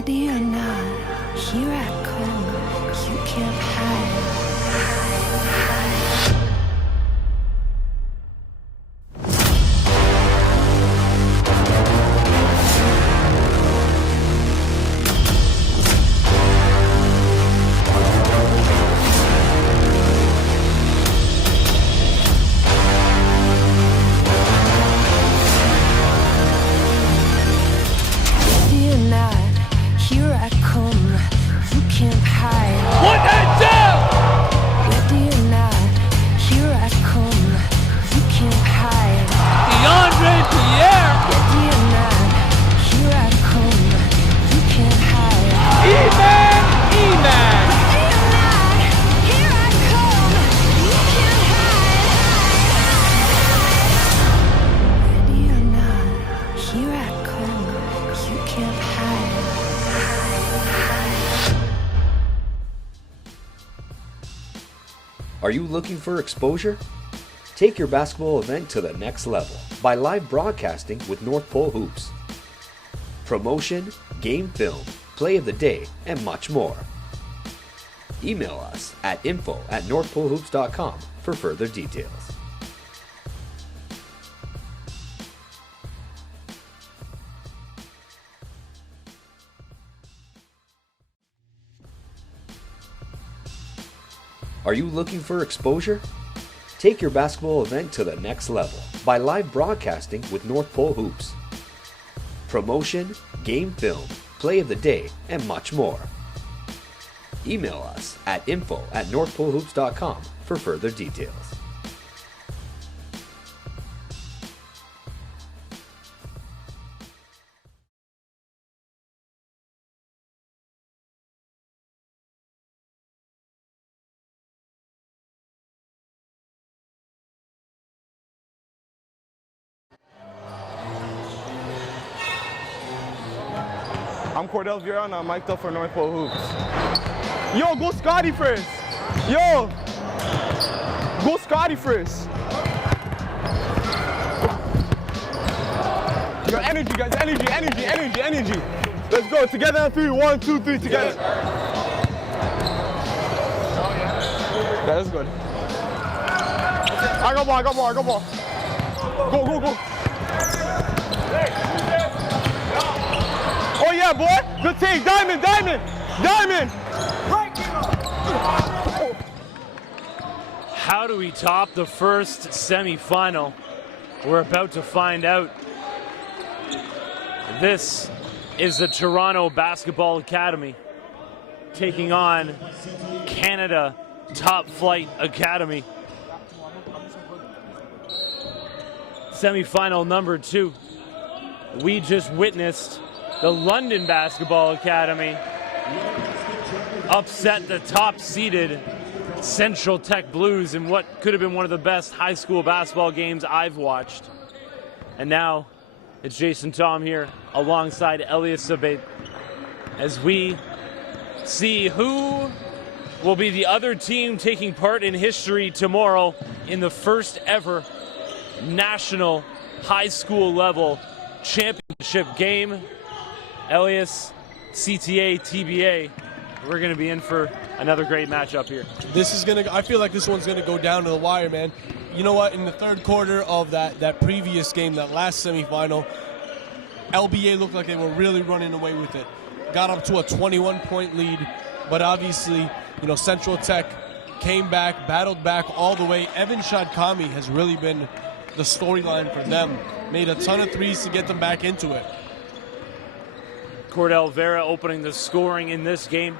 Ready or not, here I come. You can't hide. Are you looking for exposure? Take your basketball event to the next level by live broadcasting with North Pole Hoops. Promotion, game film, play of the day, and much more. Email us at info@northpolehoops.com for further details. Are you looking for exposure? Take your basketball event to the next level by live broadcasting with North Pole Hoops. Promotion, game film, play of the day, and much more. Email us at info@northpolehoops.com for further details. I'm Cordell Vera and I'm mic'd up for North Pole Hoops. Yo, go Scotty first. Yo, go Scotty first. Yo, energy, guys, energy. Let's go, together on 3, 1, 2, 3, together. Yeah, that's good. I got ball. Go. Oh yeah, boy! Good take, Diamond! How do we top the first semifinal? We're about to find out. This is the Toronto Basketball Academy taking on Canada Top Flight Academy. Semifinal number 2. We just witnessed the London Basketball Academy upset the top-seeded Central Tech Blues in what could have been one of the best high school basketball games I've watched. And now it's Jason Tom here alongside Elias Sabet as we see who will be the other team taking part in history tomorrow in the first ever national high school level championship game. Elias, CTA, TBA, we're going to be in for another great matchup here. I feel like this one's going to go down to the wire, man. You know what? In the third quarter of that previous game, that last semifinal, LBA looked like they were really running away with it. Got up to a 21-point lead, but obviously, Central Tech came back, battled back all the way. Evan Shadkami has really been the storyline for them. Made a ton of threes to get them back into it. Cordell Vera opening the scoring in this game.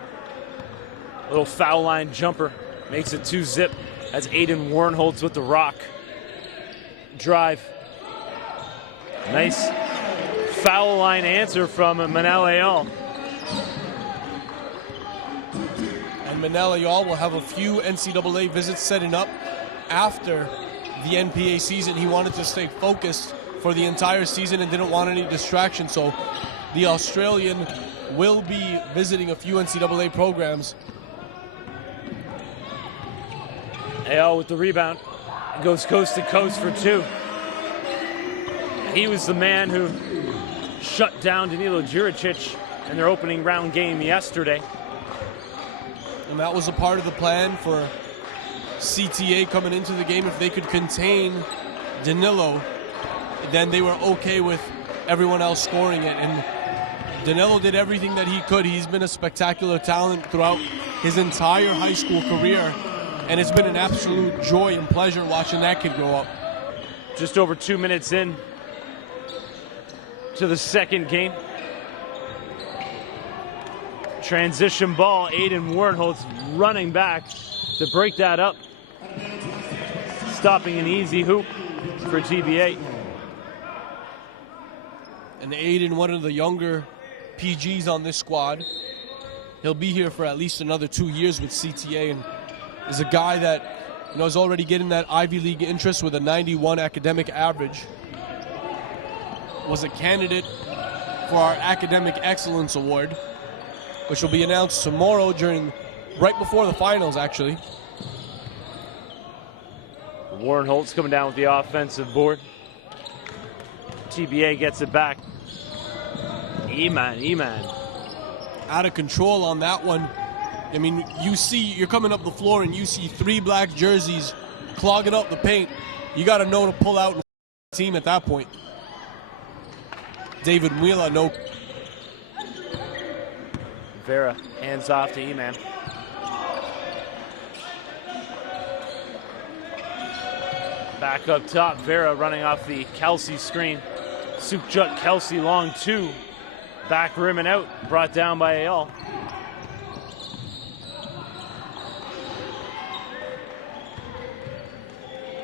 Little foul line jumper makes it 2-zip as Aiden Warnholtz with the rock. Drive. Nice foul line answer from Manel. And Manel will have a few NCAA visits setting up after the NPA season. He wanted to stay focused for the entire season and didn't want any distraction, so the Australian will be visiting a few NCAA programs. AO with the rebound. Goes coast to coast for 2. He was the man who shut down Danilo Juricic in their opening round game yesterday. And that was a part of the plan for CTA coming into the game. If they could contain Danilo, then they were okay with everyone else scoring it. And Danilo did everything that he could. He's been a spectacular talent throughout his entire high school career. And it's been an absolute joy and pleasure watching that kid grow up. Just over 2 minutes in to the second game. Transition ball, Aiden Warnholtz running back to break that up. Stopping an easy hoop for TBA. And Aiden, one of the younger PGs on this squad. He'll be here for at least another 2 years with CTA, and is a guy that is already getting that Ivy League interest with a 91 academic average. Was a candidate for our Academic Excellence Award, which will be announced tomorrow right before the finals, actually. Warnholtz coming down with the offensive board. TBA gets it back. Eman. Out of control on that one. I mean, you're coming up the floor and you see 3 black jerseys clogging up the paint. You got to know to pull out the team at that point. David Muila, no. Vera hands off to Eman. Back up top, Vera running off the Kelsey screen. Sukjut Kelsey long 2. Back rim and out, brought down by Ayal.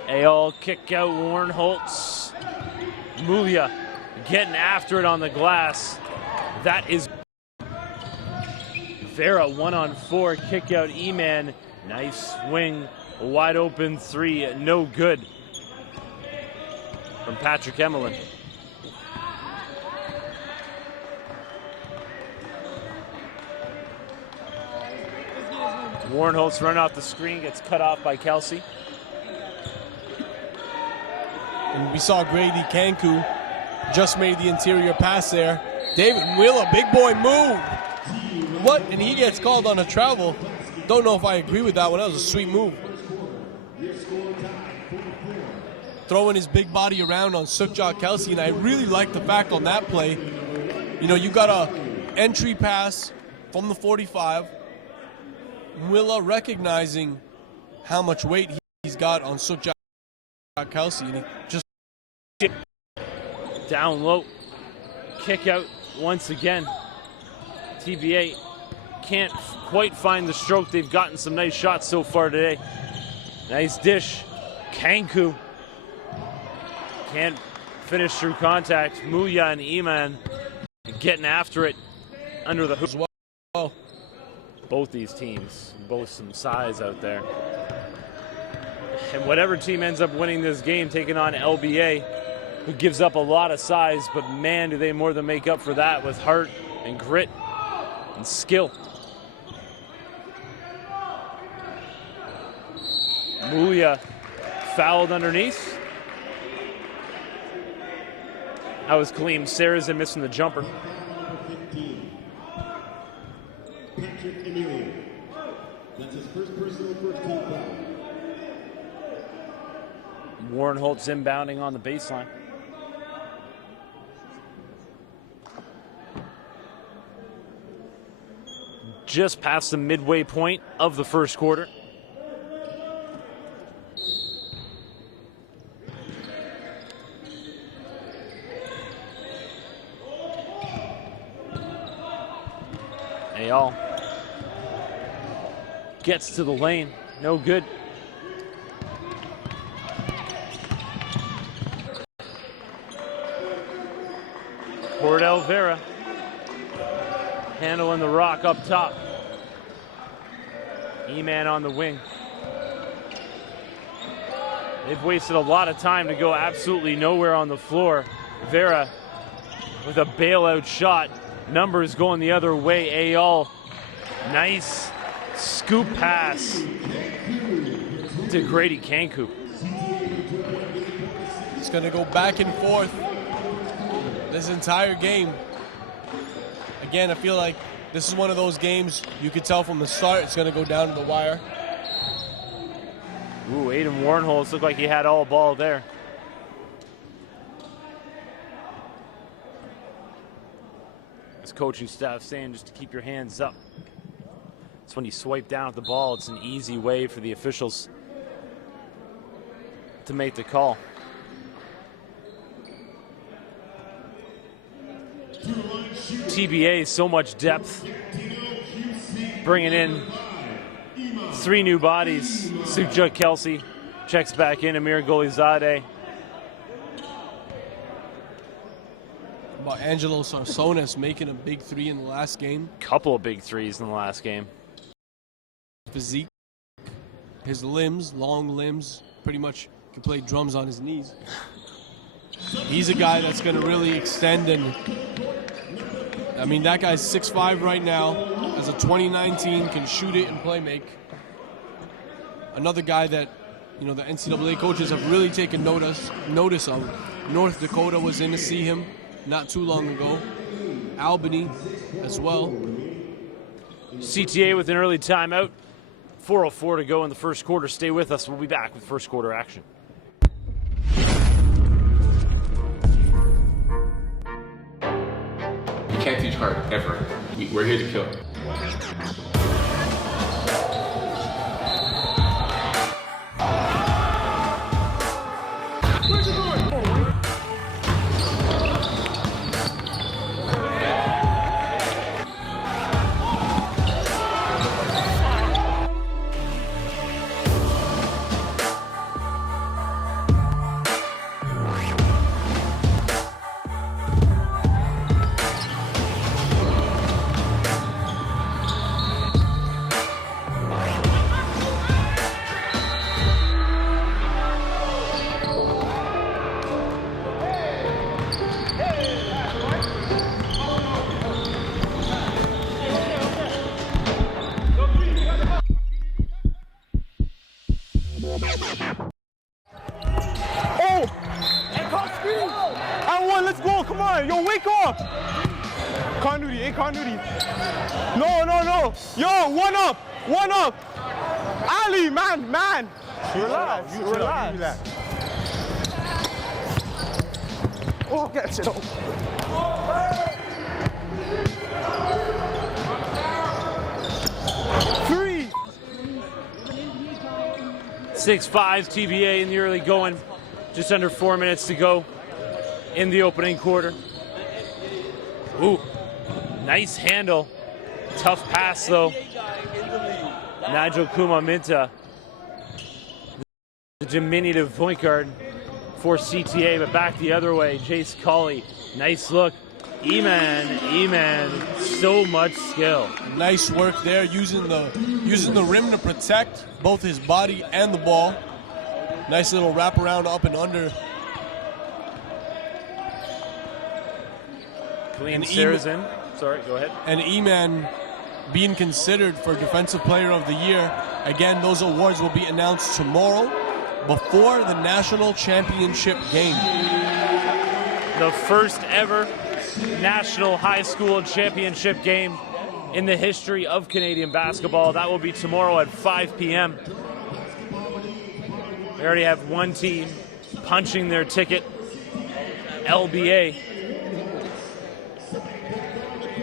Ayal kick out Warnholtz. Mulia getting after it on the glass. That is Vera 1-on-4, kick out Eman. Nice swing, wide open 3, no good from Patrick Emelin. Warnholtz run off the screen, gets cut off by Kelsey. And we saw Grady Kanku just made the interior pass there. David Muila, big boy move. What? And he gets called on a travel. Don't know if I agree with that one. That was a sweet move. Throwing his big body around on Sukjot Kelsey, and I really like the fact on that play. You got a entry pass from the 45. Muila recognizing how much weight he's got on Sukjot Kelsey, and he just down low, kick out once again. TBA can't quite find the stroke. They've gotten some nice shots so far today. Nice dish. Kanku can't finish through contact. Muya and Eman getting after it under the hoop. well. Both these teams, both some size out there. And whatever team ends up winning this game, taking on LBA, who gives up a lot of size, but man, do they more than make up for that with heart and grit and skill. Mulia fouled underneath. That was Kaleem Sarazin missing the jumper. Patrick Emilio. That's his first personal first team foul. Warnholtz inbounding on the baseline. Just past the midway point of the first quarter. Ayal gets to the lane, no good. Cordell Vera handling the rock up top. E-Man on the wing. They've wasted a lot of time to go absolutely nowhere on the floor. Vera with a bailout shot. Numbers going the other way. Ayal, nice scoop pass to Grady Kanku. It's going to go back and forth this entire game. Again, I feel like this is one of those games you could tell from the start it's going to go down to the wire. Ooh, Aiden Warnholtz looked like he had all ball there. His coaching staff saying just to keep your hands up. It's when you swipe down at the ball, it's an easy way for the officials to make the call. TBA, so much depth. Bringing in 3 new bodies. Sukhjit Kelsey checks back in. Amir Golizadeh. About Angelo Sarsonis making a big 3 in the last game. Couple of big threes in the last game. Physique, his limbs, long limbs, pretty much can play drums on his knees. He's a guy that's going to really extend, and I mean, that guy's 6'5" right now. As a 2019, can shoot it and play make. Another guy that, you know, the NCAA coaches have really taken notice of. North Dakota was in to see him not too long ago. Albany as well. CTA with an early timeout. 4:04 to go in the first quarter. Stay with us. We'll be back with first quarter action. You can't teach hard, ever. We're here to kill. No. Yo, one up. Ali, man. Relax. Oh, get it. 3. 6-5 TBA in the early going. Just under 4 minutes to go in the opening quarter. Ooh, nice handle. Tough pass, though. Nigel Kuma-Minta, the diminutive point guard for CTA, but back the other way. Jace Colley, nice look. Eman, so much skill. Nice work there, using the rim to protect both his body and the ball. Nice little wraparound up and under. Clean Sarah's in. Sorry, go ahead. And Eman being considered for Defensive Player of the Year. Again, those awards will be announced tomorrow before the National Championship game. The first ever National High School Championship game in the history of Canadian basketball. That will be tomorrow at 5 p.m. We already have one team punching their ticket, LBA,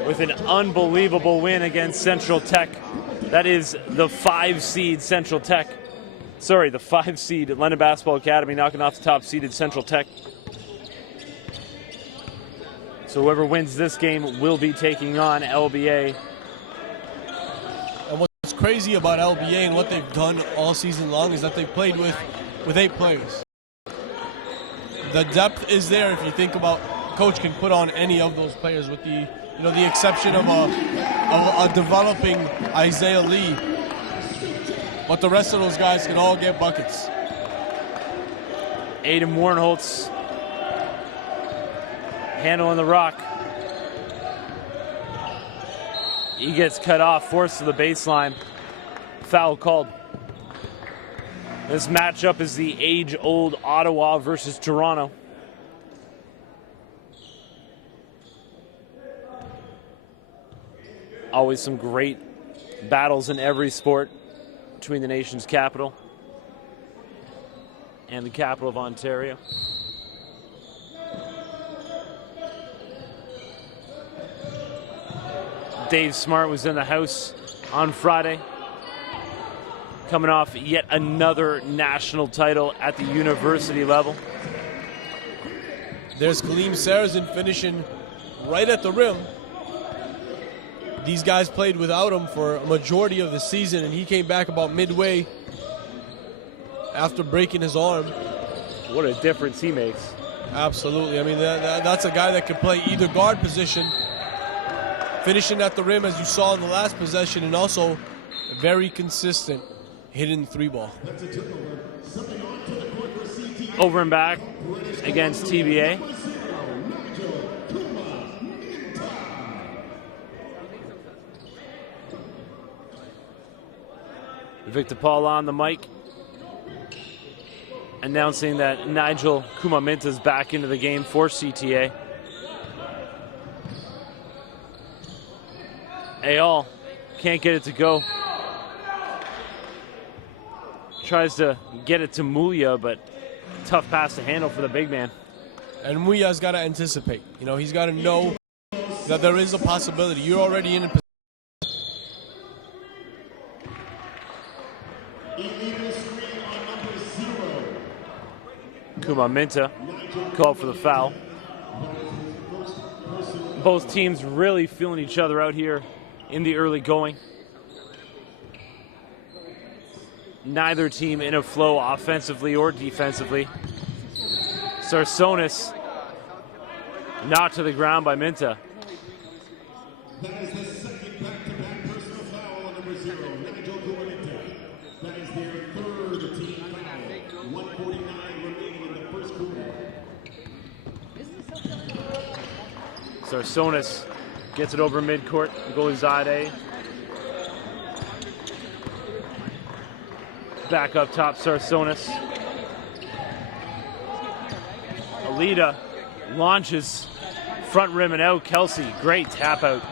with an unbelievable win against Central Tech. That is the 5 seed Central Tech. Sorry, the 5 seed London Basketball Academy knocking off the top seeded Central Tech. So whoever wins this game will be taking on LBA. And what's crazy about LBA and what they've done all season long is that they've played with 8 players. The depth is there if you think about coach can put on any of those players with the exception of a developing Isaiah Lee. But the rest of those guys can all get buckets. Aiden Warnholtz handling the rock. He gets cut off, forced to the baseline. Foul called. This matchup is the age-old Ottawa versus Toronto. Always some great battles in every sport between the nation's capital and the capital of Ontario. Dave Smart was in the house on Friday, coming off yet another national title at the university level. There's Kaleem Sarazin finishing right at the rim. These guys played without him for a majority of the season, and he came back about midway after breaking his arm. What a difference he makes. Absolutely. I mean, that's a guy that can play either guard position, finishing at the rim as you saw in the last possession, and also very consistent hitting the three ball. Over and back against TBA. Victor Paul on the mic, announcing that Nigel Kumaminta is back into the game for CTA. Ayal can't get it to go. Tries to get it to Mulia, but tough pass to handle for the big man. And Muya's got to anticipate. You know, he's got to know that there is a possibility. You're already in a position. Kumaminta called for the foul. Both teams really feeling each other out here in the early going. Neither team in a flow offensively or defensively. Sarsonis knocked to the ground by Minta. That is the second back-to-back personal foul on number 0, Nigel Kumaminta. That is their third team foul. 1:49 remaining in the first quarter. Sarsonis gets it over midcourt. Golizade. Back up top, Sarsonis. Alida launches front rim and out. Kelsey, great tap out.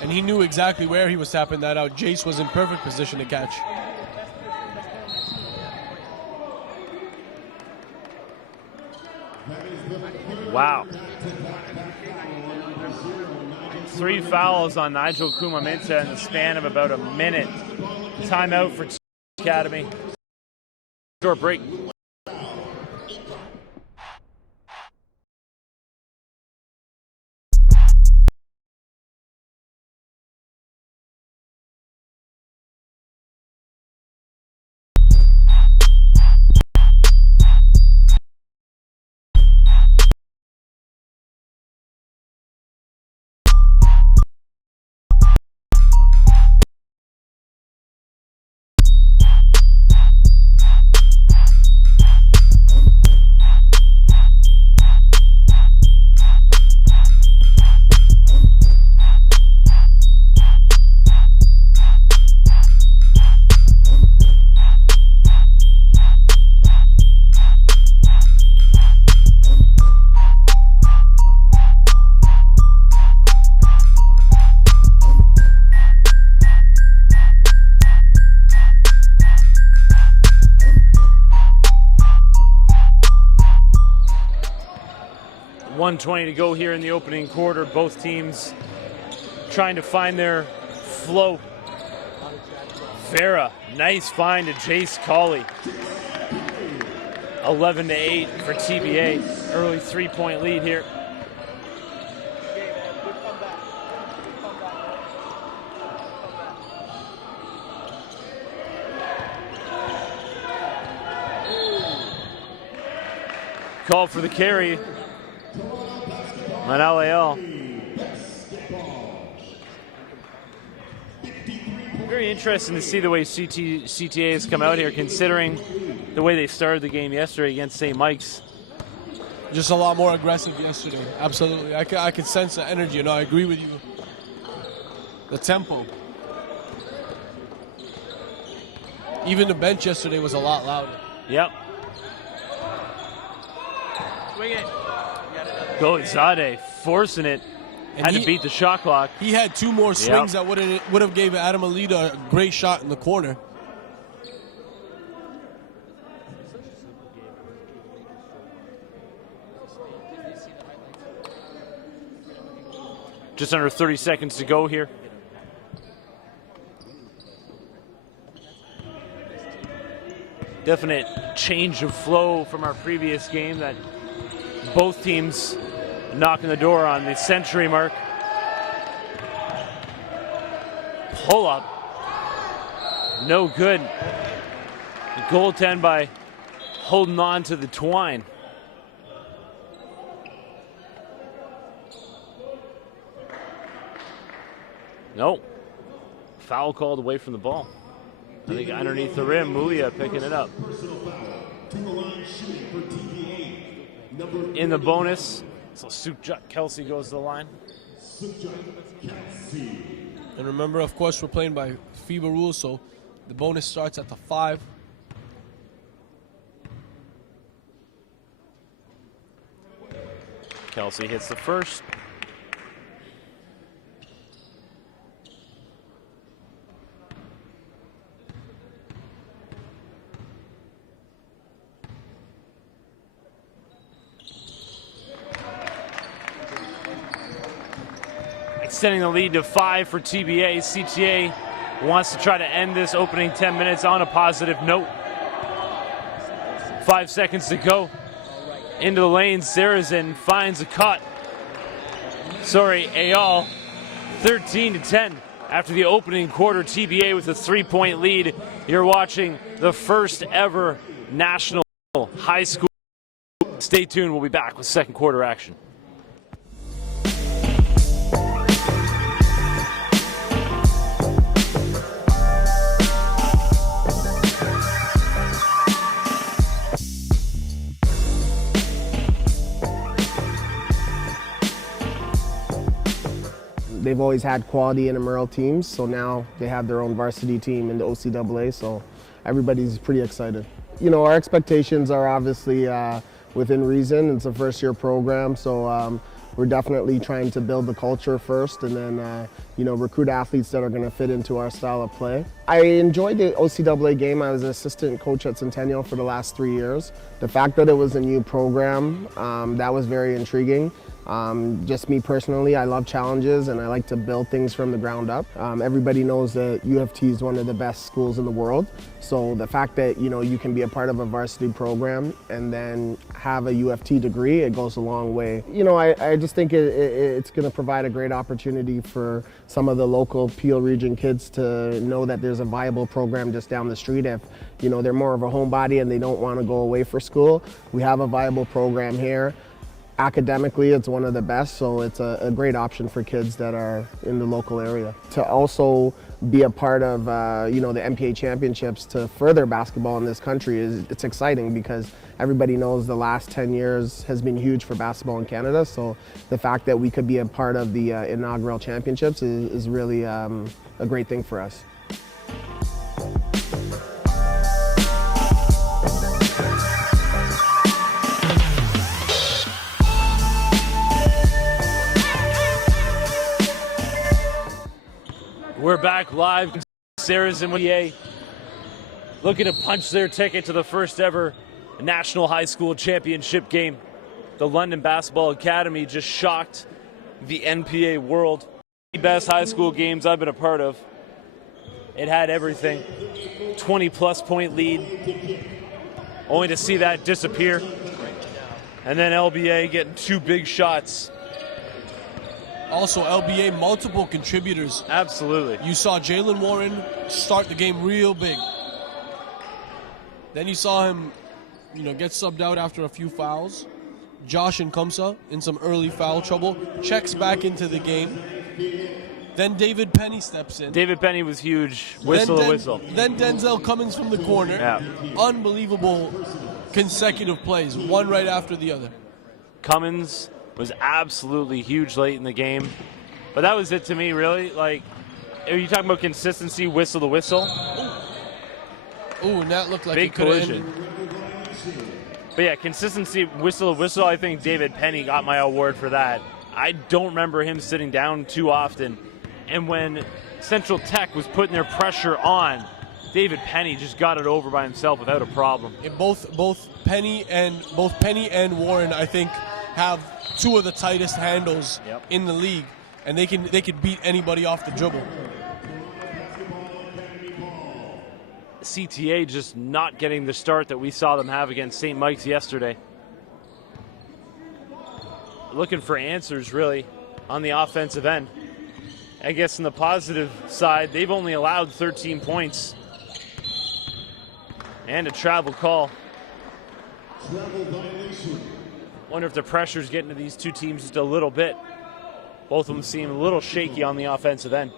And he knew exactly where he was tapping that out. Jace was in perfect position to catch. Wow. 3 fouls on Nigel Kumaminta in the span of about a minute. Timeout for Academy. Short break. .120 to go here in the opening quarter. Both teams trying to find their flow. Vera, nice find to Jace Colley. 11-8 for TBA. Early 3-point lead here. Call for the carry. Manal Ayal. Very interesting to see the way CTA has come out here, considering the way they started the game yesterday against St. Mike's. Just a lot more aggressive yesterday. Absolutely. I could sense the energy, and I agree with you. The tempo. Even the bench yesterday was a lot louder. Yep. Golizade forcing it And Had to beat the shot clock. He had 2 more swings that would have gave Adam Alida a great shot in the corner. Just under 30 seconds to go here. Definite change of flow from our previous game that both teams knocking the door on the century mark. Pull up. No good. Goaltend by holding on to the twine. Nope. Foul called away from the ball. I think underneath the rim, Mulia picking it up. In the bonus, so Sukhjot Kelsey goes to the line. And remember, of course, we're playing by FIBA rules, so the bonus starts at the 5. Kelsey hits the first. Extending the lead to 5 for TBA. CTA wants to try to end this opening 10 minutes on a positive note. 5 seconds to go. Into the lane, Sarazen finds a cut. Sorry, Ayal. 13-10 after the opening quarter. TBA with a 3-point lead. You're watching the first ever national high school. Stay tuned. We'll be back with second quarter action. They've always had quality intramural teams, so now they have their own varsity team in the OCAA, so everybody's pretty excited. You know, our expectations are obviously within reason. It's a first-year program, so we're definitely trying to build the culture first and then, you know, recruit athletes that are going to fit into our style of play. I enjoyed the OCAA game. I was an assistant coach at Centennial for the last 3 years. The fact that it was a new program, that was very intriguing. Just me personally, I love challenges and I like to build things from the ground up. Everybody knows that U of T is one of the best schools in the world. So the fact that, you know, you can be a part of a varsity program and then have a U of T degree, it goes a long way. You know, I just think it's going to provide a great opportunity for some of the local Peel region kids to know that there's a viable program just down the street. If, you know, they're more of a homebody and they don't want to go away for school, we have a viable program here. Academically, it's one of the best, so it's a great option for kids that are in the local area. To also be a part of, you know, the MPA championships to further basketball in this country it's exciting because everybody knows the last 10 years has been huge for basketball in Canada. So the fact that we could be a part of the inaugural championships is really a great thing for us. We're back live. Sarazen with EA looking to punch their ticket to the first ever National High School Championship game. The London Basketball Academy just shocked the NPA world. The best high school games I've been a part of. It had everything. 20-plus point lead. Only to see that disappear. And then LBA getting 2 big shots. Also, LBA, multiple contributors. Absolutely. You saw Jalen Warren start the game real big. Then you saw him, you know, get subbed out after a few fouls. Josh Nkumsa in some early foul trouble. Checks back into the game. Then David Penny steps in. David Penny was huge. Whistle to whistle. Then Denzel Cummins from the corner. Yeah. Unbelievable consecutive plays, one right after the other. Cummins was absolutely huge late in the game. But that was it to me, really. Like, are you talking about consistency, whistle to whistle? Ooh, and that looked like big it could collision. end. But yeah, consistency, whistle to whistle. I think David Penny got my award for that. I don't remember him sitting down too often. And when Central Tech was putting their pressure on, David Penny just got it over by himself without a problem. And both Penny and Warren, I think, have two of the tightest handles in the league, and they could beat anybody off the dribble. CTA just not getting the start that we saw them have against St. Mike's yesterday. Looking for answers, really, on the offensive end. I guess on the positive side, they've only allowed 13 points. And a travel call. Travel violation. Wonder if the pressure's getting to these two teams just a little bit. Both of them seem a little shaky on the offensive end.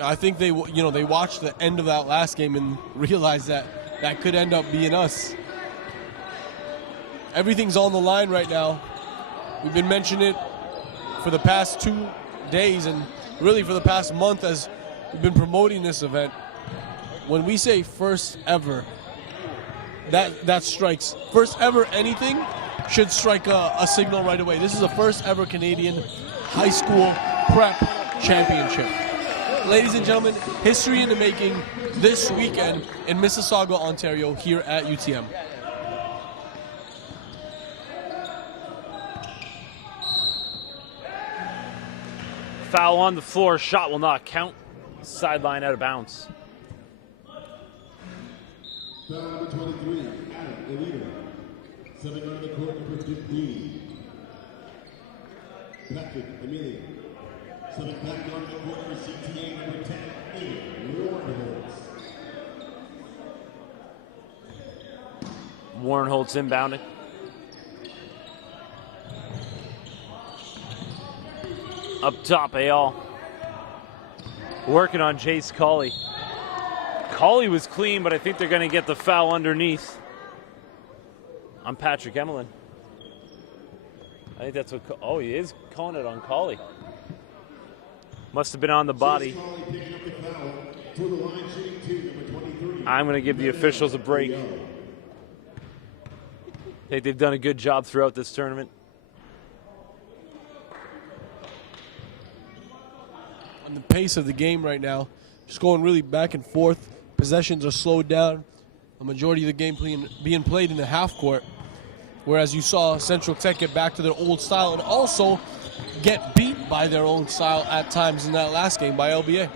I think they watched the end of that last game and realized that that could end up being us. Everything's on the line right now. We've been mentioning it for the past 2 days and really for the past month as we've been promoting this event. When we say first ever, that strikes. First ever anything should strike a signal right away. This is the first ever Canadian high school prep championship. Ladies and gentlemen, history in the making this weekend in Mississauga, Ontario, here at UTM. Foul on the floor, shot will not count. Sideline out of bounds. Foul number 23, Adam Elita. Stepping onto the court, number 15. Patrick Emilio. Stepping back onto the court for CTA, number 10, Ian Warrenholtz. Warrenholtz inbounding. Up top, Ayal. Working on Jace Colley. Colley was clean, but I think they're going to get the foul underneath on Patrick Emelin. I think that's what, oh, he is calling it on Colley. Must have been on the body. I'm going to give the officials a break. I think they've done a good job throughout this tournament. On the pace of the game right now, just going really back and forth. Possessions are slowed down. A majority of the game being played in the half court, whereas you saw Central Tech get back to their old style and also get beat by their own style at times in that last game by LBA.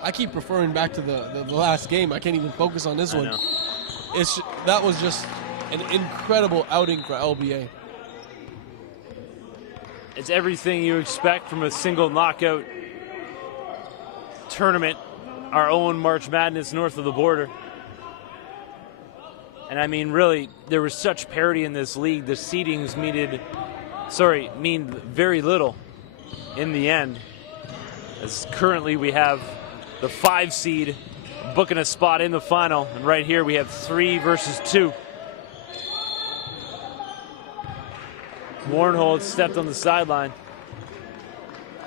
I keep referring back to the last game. I can't even focus on this one. That was just an incredible outing for LBA. It's everything you expect from a single knockout tournament, our own March Madness north of the border. And I mean, really, there was such parity in this league. The seedings mean very little in the end. As currently we have the 5 seed booking a spot in the final. And right here we have 3 versus 2. Warrenholtz stepped on the sideline.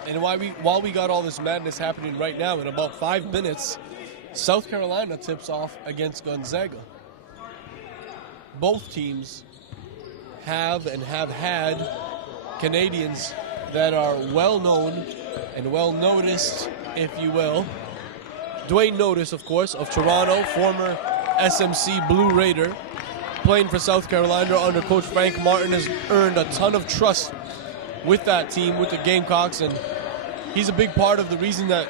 And while we got all this madness happening right now, in about 5 minutes, South Carolina tips off against Gonzaga. Both teams have had Canadians that are well known and well noticed, if you will. Dwayne Notice, of course, of Toronto, former SMC Blue Raider, playing for South Carolina under Coach Frank Martin, has earned a ton of trust with that team, with the Gamecocks, and he's a big part of the reason that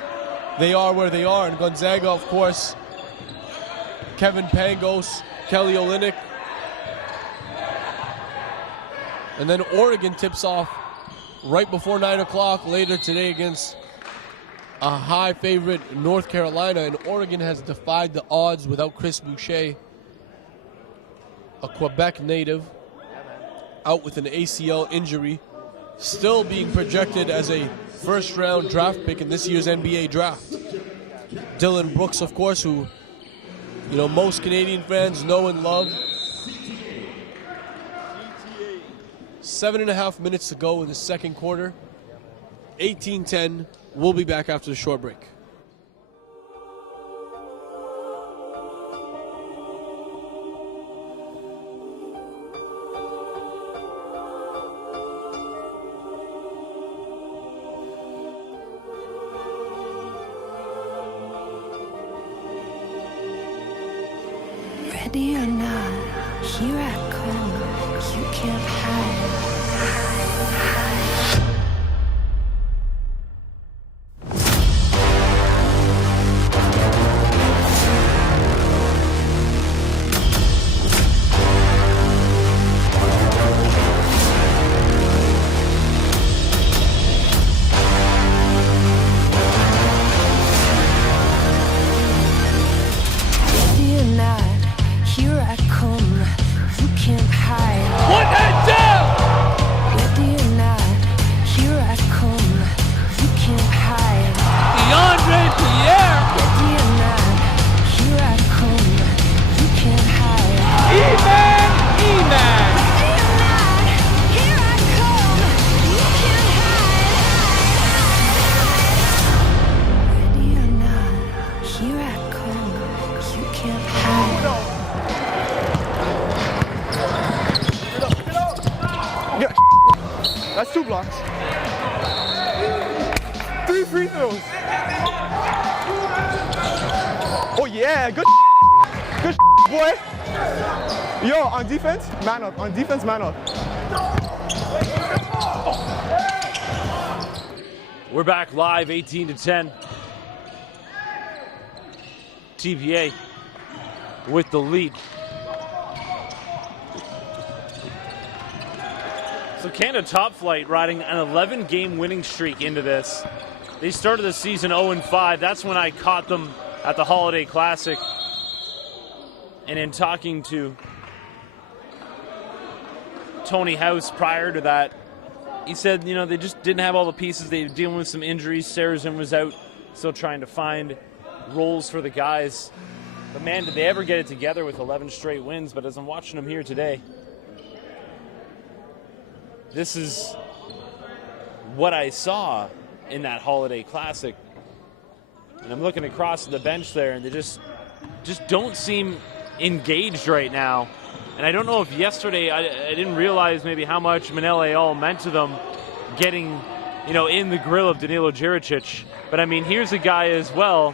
they are where they are. And Gonzaga, of course, Kevin Pangos, Kelly Olynyk. And then Oregon tips off right before 9 o'clock later today against a high favorite, North Carolina. And Oregon has defied the odds without Chris Boucher, a Quebec native, out with an ACL injury, still being projected as a first-round draft pick in this year's NBA draft. Dylan Brooks, of course, who most Canadian fans know and love. 7.5 minutes to go in the second quarter. 18-10. We'll be back after the short break. Ready or not, here I come. You can't hide. Ready or not, here I come. You can't hide. One hand down! Ready or not, here I come. You can't hide. DeAndre Pierre! Ready or not, here I come. You can't hide. E-Man! E-Man! Ready or not, here I come. You can't hide. Ready or not, here I come. You can't hide. Yeah. That's 2 blocks. 3 free throws. Oh yeah, good good boy. Yo, on defense, man up. On defense, man up. We're back live, 18-10. TPA with the lead. So Canada Top Flight riding an 11-game winning streak into this. They started the season 0-5. That's when I caught them at the Holiday Classic. And in talking to Tony House prior to that, he said, you know, they just didn't have all the pieces. They were dealing with some injuries. Saracen was out, still trying to find roles for the guys. But man, did they ever get it together with 11 straight wins. But as I'm watching them here today, this is what I saw in that Holiday Classic. And I'm looking across the bench there, and they just don't seem engaged right now. And I don't know if yesterday I didn't realize maybe how much Manel Ayal meant to them getting, you know, in the grill of Danilo Djuricic. But I mean, here's a guy as well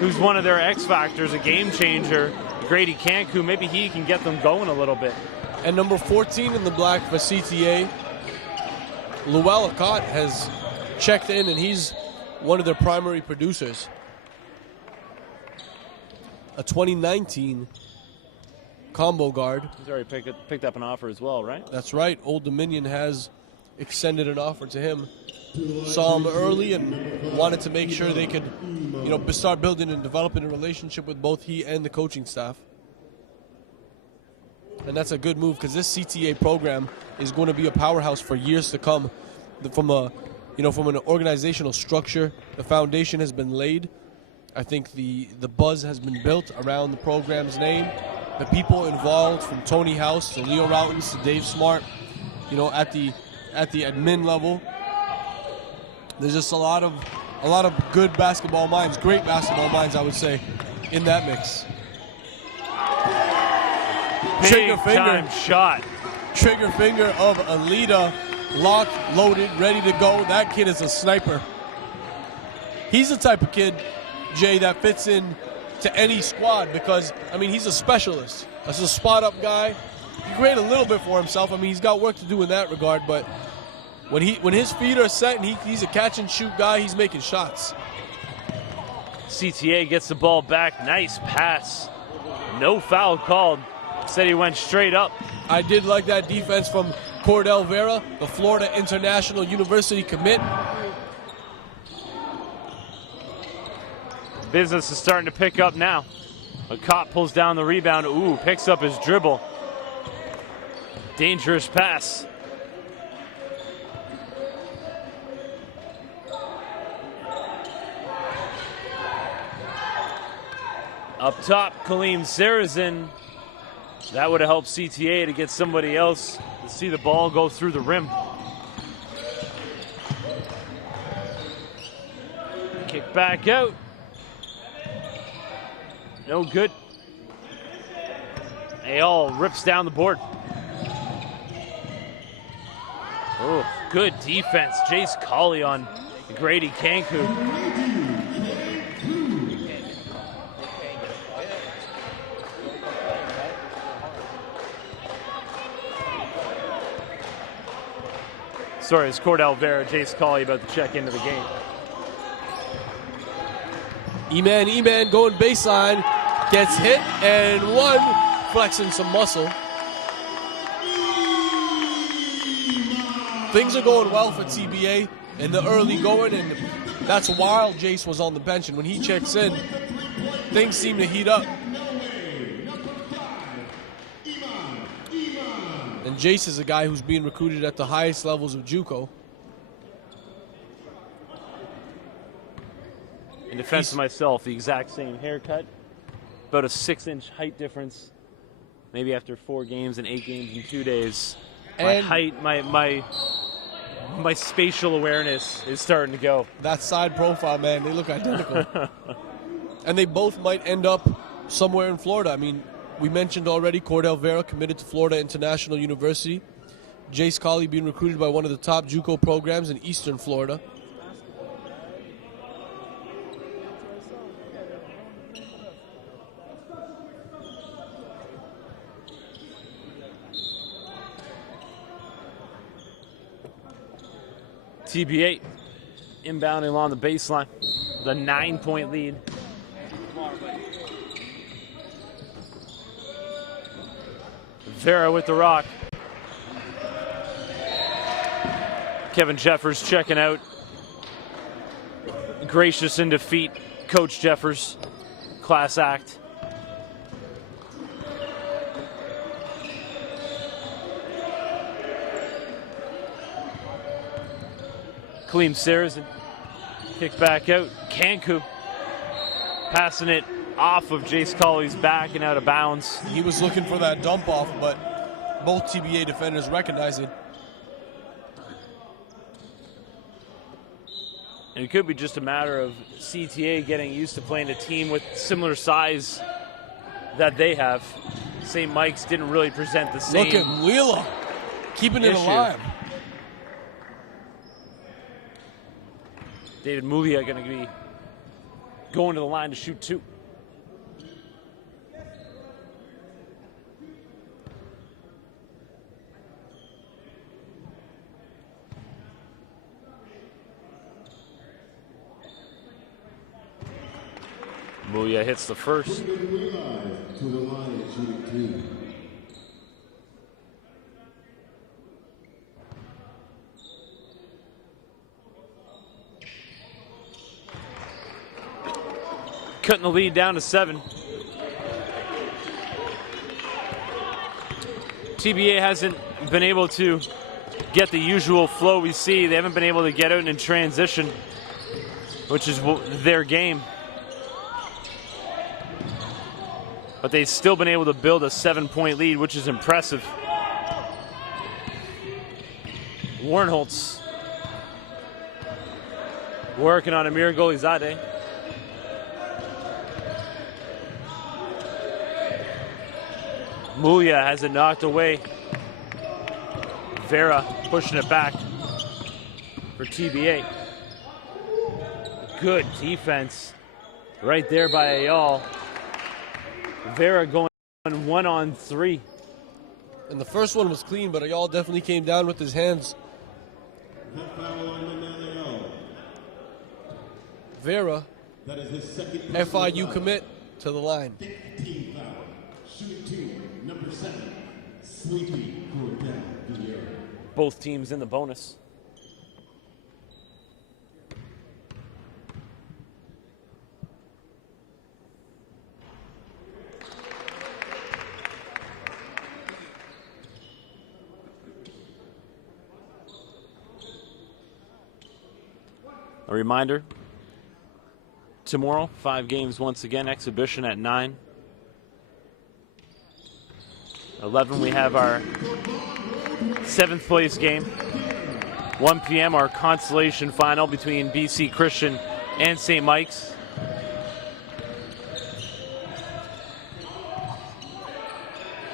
who's one of their X factors, a game changer, Grady Cancu. Maybe he can get them going a little bit. And number 14 in the black for CTA, Luel Akot has checked in, and he's one of their primary producers. A 2019 combo guard. He's already picked up an offer as well, right? That's right. Old Dominion has extended an offer to him. Saw him early and wanted to make sure they could, you know, start building and developing a relationship with both he and the coaching staff. And that's a good move because this CTA program is going to be a powerhouse for years to come. From an organizational structure, the foundation has been laid. I think the buzz has been built around the program's name. The people involved, from Tony House to Leo Routens to Dave Smart, you know, at the admin level, there's just a lot of good basketball minds, great basketball minds, I would say, in that mix. Big time shot. Trigger finger of Alida, locked, loaded, ready to go. That kid is a sniper. He's the type of kid, Jay, that fits in to any squad because, I mean, he's a specialist. He's a spot-up guy. He can create a little bit for himself. I mean, he's got work to do in that regard, but when his feet are set and he's a catch-and-shoot guy, he's making shots. CTA gets the ball back. Nice pass. No foul called. Said he went straight up. I did like that defense from Cordell Vera, the Florida International University commit. Business is starting to pick up now. Akot pulls down the rebound. Ooh, picks up his dribble. Dangerous pass. Up top, Kaleem Saracen. That would have helped CTA to get somebody else to see the ball go through the rim. Kick back out. No good. Ayal rips down the board. Oh, good defense. Jace Colley on Grady Cancu. Sorry, it's Cordell Vera, Jace Colley about to check into the game. E-Man going baseline, gets hit, and one, flexing some muscle. Things are going well for TBA in the early going, and that's while Jace was on the bench. And when he checks in, things seem to heat up. And Jace is a guy who's being recruited at the highest levels of JUCO. In defense of myself, the exact same haircut, about a 6-inch height difference. Maybe after 4 games and 8 games in 2 days, my And- height, my spatial awareness is starting to go. That side profile, man, they look identical. And they both might end up somewhere in Florida. I mean, we mentioned already Cordell Vera committed to Florida International University. Jace Colley being recruited by one of the top JUCO programs in Eastern Florida. TBA inbounding along the baseline, the 9-point lead. Vera with the rock. Kevin Jeffers checking out. Gracious in defeat, Coach Jeffers, class act. Kaleem Sarrazin, kick back out. Kanku passing it off of Jace Colley's back and out of bounds. He was looking for that dump off, but both TBA defenders recognize it. And it could be just a matter of CTA getting used to playing a team with similar size that they have. St. Mike's didn't really present the same. Look at Lila keeping it issue. alive. David Mulia going to be going to the line to shoot 2. Mulia hits the first. To the line at shooting 2. Cutting the lead down to 7. TBA hasn't been able to get the usual flow we see. They haven't been able to get out in transition, which is their game. But they've still been able to build a 7-point lead, which is impressive. Warnholtz working on Amir Golizadeh. Mulia has it knocked away. Vera pushing it back for TBA. Good defense right there by Ayal. Vera going 1-on-3. And the first one was clean, but Ayal definitely came down with his hands. Vera, That is his second FIU commit to the line. team foul. Shooting 2, number 7, Sleepy Cordell Vieira. Both teams in the bonus. A reminder, tomorrow, 5 games once again, exhibition at 9. 11, we have our 7th place game. 1 p.m., our consolation final between BC Christian and St. Mike's.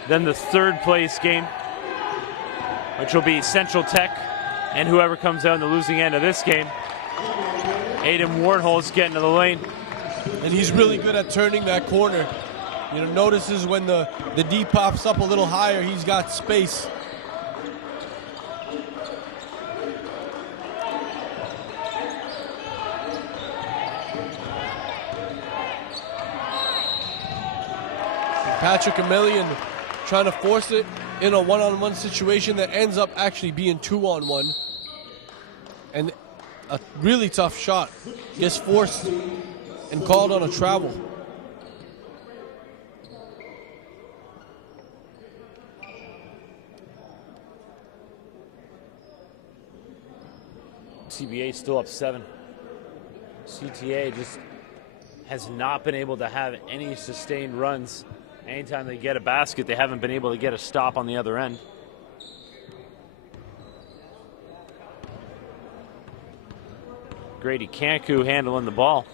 Then the 3rd place game, which will be Central Tech and whoever comes out in the losing end of this game. Aiden Warnholtz getting to the lane. And he's really good at turning that corner. You know, notices when the D pops up a little higher, he's got space. Patrick Emilian trying to force it in a one-on-one situation that ends up actually being 2-on-1. And a really tough shot gets forced and called on a travel. CBA still up 7. CTA just has not been able to have any sustained runs. Anytime they get a basket, they haven't been able to get a stop on the other end. Grady Cancu handling the ball.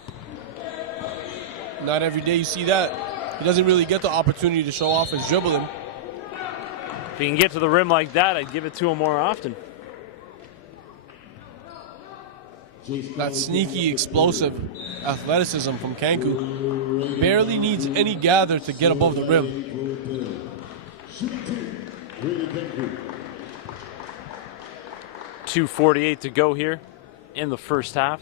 Not every day you see that. He doesn't really get the opportunity to show off his dribbling. If he can get to the rim like that, I'd give it to him more often. That sneaky, explosive athleticism from Cancu. Barely needs any gather to get above the rim. 2:48 to go here in the first half.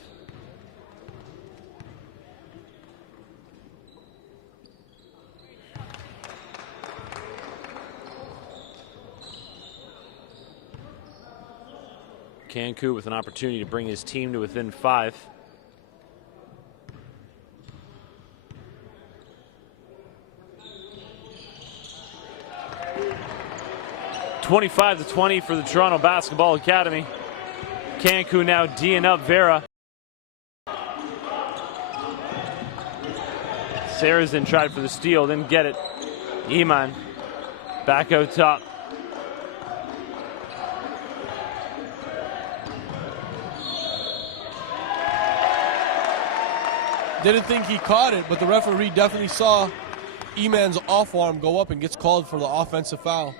Cancu with an opportunity to bring his team to within 5. (25-20) for the Toronto Basketball Academy. Cancu now D'ing up Vera. Sarazin tried for the steal, didn't get it. Iman back out top. Didn't think he caught it, but the referee definitely saw Iman's off arm go up and gets called for the offensive foul.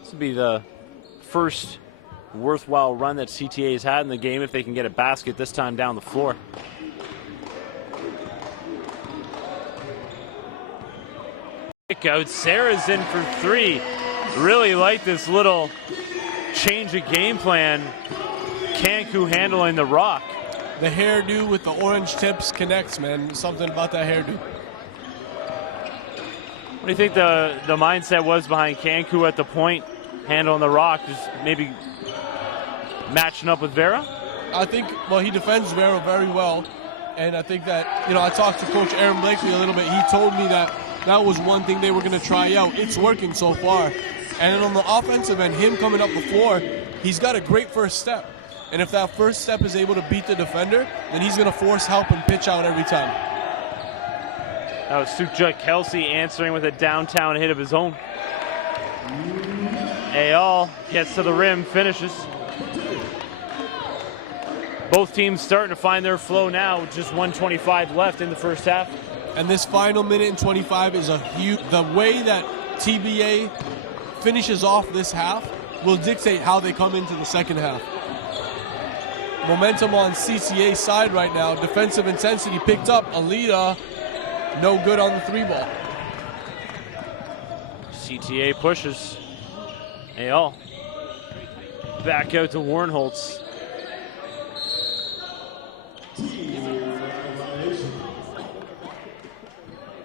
This will be the first worthwhile run that CTA has had in the game if they can get a basket this time down the floor. Kick out, Sarah's in for 3. Really like this little change of game plan. Cancu handling the rock. The hairdo with the orange tips connects, man. Something about that hairdo. What do you think the mindset was behind Cancu at the point, handling the rock, just maybe matching up with Vera? I think, well, he defends Vera very well. And I think that, you know, I talked to Coach Aaron Blakely a little bit. He told me that that was one thing they were going to try out. It's working so far. And on the offensive end, him coming up the floor, he's got a great first step. And if that first step is able to beat the defender, then he's going to force help and pitch out every time. That was Sukja Kelsey answering with a downtown hit of his own. Ayal gets to the rim, finishes. Both teams starting to find their flow now, with just 1:25 left in the first half. And this final minute and 25 is a huge... The way that TBA finishes off this half will dictate how they come into the second half. Momentum on CCA's side right now. Defensive intensity picked up. Alita, no good on the 3-ball. CTA pushes. Ayal back out to Warnholtz.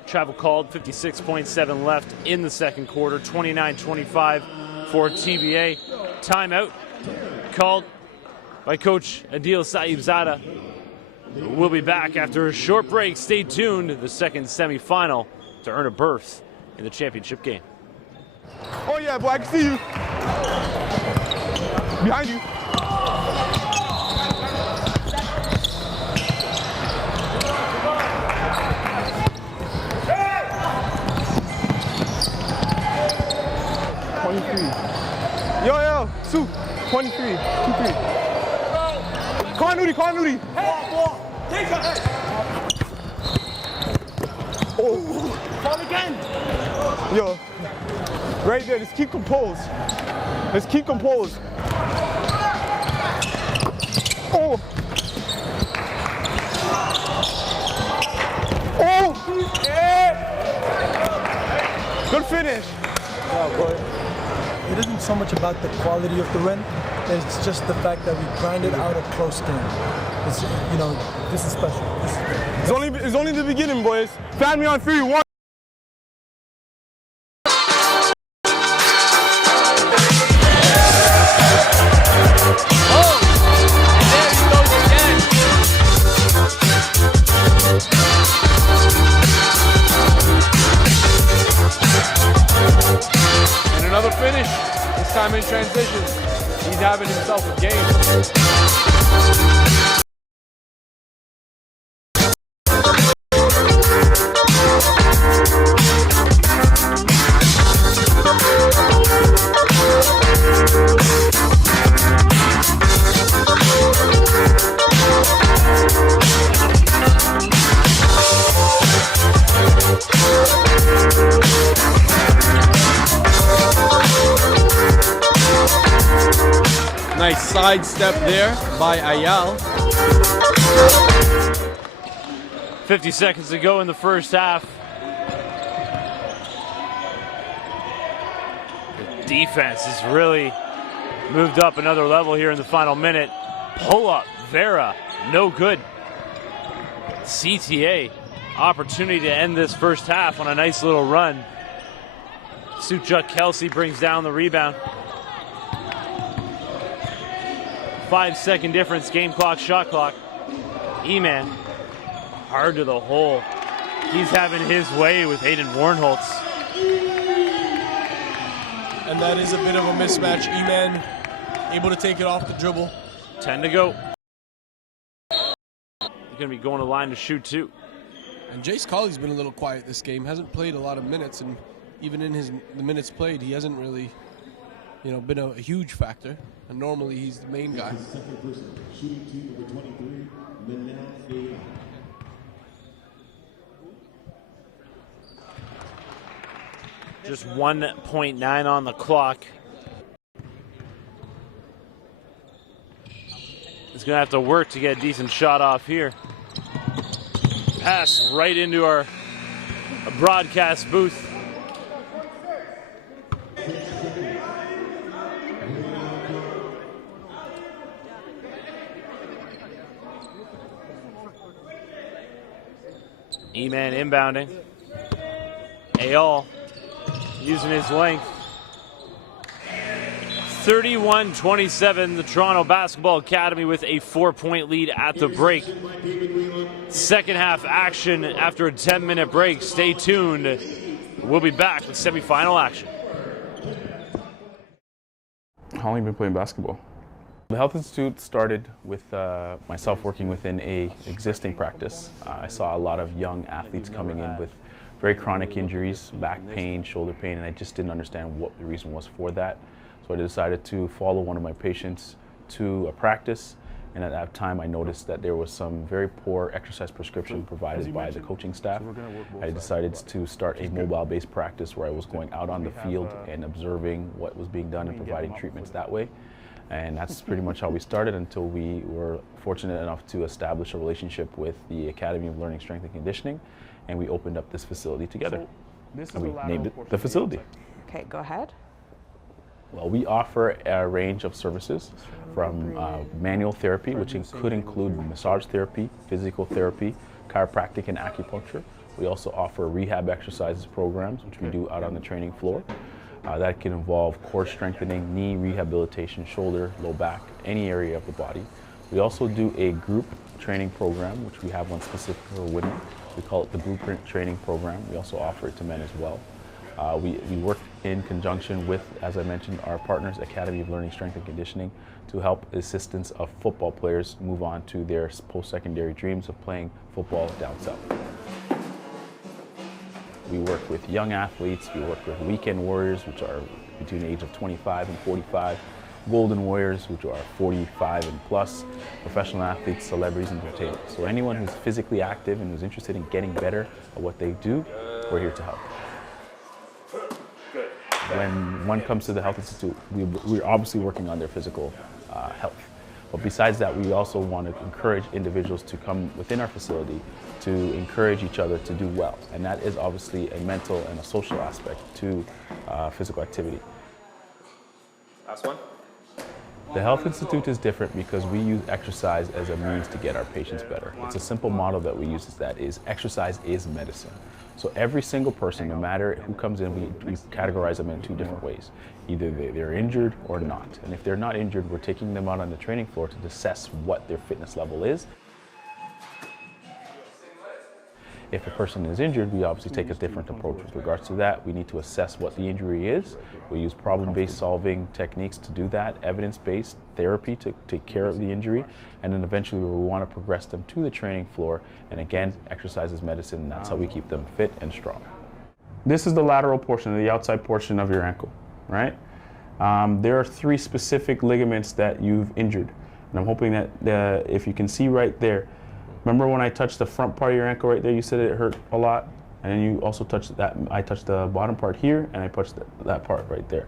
Travel called, 56.7 left in the second quarter, 29-25 for TBA. Timeout called by Coach Adil Saibzada. We'll be back after a short break. Stay tuned to the second semifinal to earn a berth in the championship game. Oh yeah, boy, I can see you. Behind you. Yo, 2, 23, 2-3. Call Nudie. Ball. Take her. Oh. Call again. Yo, right there, just keep composed. Oh. Yeah. Good finish. Oh, boy. it isn't so much about the quality of the win, it's just the fact that we grinded out a close game. It's, you know, this is special. This is good. It's only the beginning, boys. Fan me on 3, 1. And another finish, this time in transition. He's having himself a game. Nice sidestep there by Ayal. 50 seconds to go in the first half. The defense has really moved up another level here in the final minute. Pull up, Vera, no good. CTA, opportunity to end this first half on a nice little run. Suchuk Kelsey brings down the rebound. 5-second difference, game clock, shot clock. E-Man, hard to the hole. He's having his way with Hayden Warnholtz. And that is a bit of a mismatch. E-Man able to take it off the dribble. 10 to go. He's going to be going to line to shoot too. And Jace Colley's been a little quiet this game. Hasn't played a lot of minutes, and even in the minutes played, he hasn't really, you know, been a huge factor. And normally he's the main guy. Second person, shooting team number 23, Manel Ayal. Just 1.9 on the clock. He's going to have to work to get a decent shot off here. Pass right into our broadcast booth. E-Man inbounding. Ayal using his length. 31-27, the Toronto Basketball Academy with a 4-point lead at the break. Second half action after a 10-minute break. Stay tuned. We'll be back with semifinal action. How long have you been playing basketball? The Health Institute started with myself working within a existing practice. I saw a lot of young athletes coming in with very chronic injuries, back pain, shoulder pain, and I just didn't understand what the reason was for that. So I decided to follow one of my patients to a practice, and at that time I noticed that there was some very poor exercise prescription provided by the coaching staff. I decided to start a mobile-based practice where I was going out on the field and observing what was being done and providing treatments that way. And that's pretty much how we started until we were fortunate enough to establish a relationship with the Academy of Learning, Strength and Conditioning, and we opened up this facility together. And we named it the facility. Okay, go ahead. Well, we offer a range of services from manual therapy, which could include massage therapy, physical therapy, chiropractic, and acupuncture. We also offer rehab exercises programs, which we do out on the training floor. That can involve core strengthening, knee rehabilitation, shoulder, low back, any area of the body. We also do a group training program, which we have one specific for women. We call it the Blueprint Training Program. We also offer it to men as well. We work in conjunction with, as I mentioned, our partners, Academy of Learning, Strength and Conditioning, to help assistance of football players move on to their post-secondary dreams of playing football down south. We work with young athletes, we work with weekend warriors, which are between the age of 25 and 45, golden warriors, which are 45 and plus, professional athletes, celebrities, and entertainers. So anyone who's physically active and who's interested in getting better at what they do, we're here to help. When one comes to the Health Institute, we're obviously working on their physical health. But besides that, we also want to encourage individuals to come within our facility to encourage each other to do well. And that is obviously a mental and a social aspect to physical activity. Last one. The Health Institute is different because we use exercise as a means to get our patients better. It's a simple model that we use is exercise is medicine. So every single person, no matter who comes in, we categorize them in two different ways. Either they're injured or not. And if they're not injured, we're taking them out on the training floor to assess what their fitness level is. If a person is injured, we obviously take a different approach with regards to that. We need to assess what the injury is. We use problem-based solving techniques to do that, evidence-based therapy to take care of the injury, and then eventually we want to progress them to the training floor. And again, exercise is medicine, and that's how we keep them fit and strong. This is the lateral portion, the outside portion of your ankle, right? There are 3 specific ligaments that you've injured, and I'm hoping that if you can see right there, remember when I touched the front part of your ankle right there, you said it hurt a lot? And then you also touched that, I touched the bottom part here, and I touched that part right there.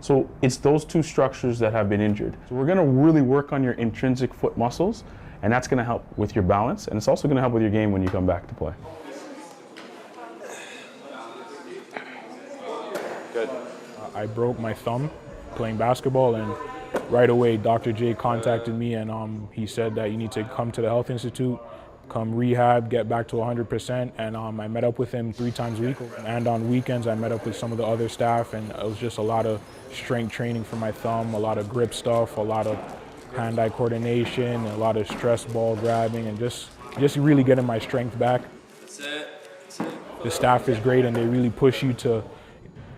So it's those 2 structures that have been injured. So we're gonna really work on your intrinsic foot muscles, and that's gonna help with your balance, and it's also gonna help with your game when you come back to play. Good. I broke my thumb playing basketball, and right away Dr. J contacted me, and he said that you need to come to the Health Institute, come rehab, get back to 100%, and I met up with him 3 times a week, and on weekends I met up with some of the other staff, and it was just a lot of strength training for my thumb, a lot of grip stuff, a lot of hand-eye coordination, a lot of stress ball grabbing, and just really getting my strength back. That's it. The staff is great, and they really push you to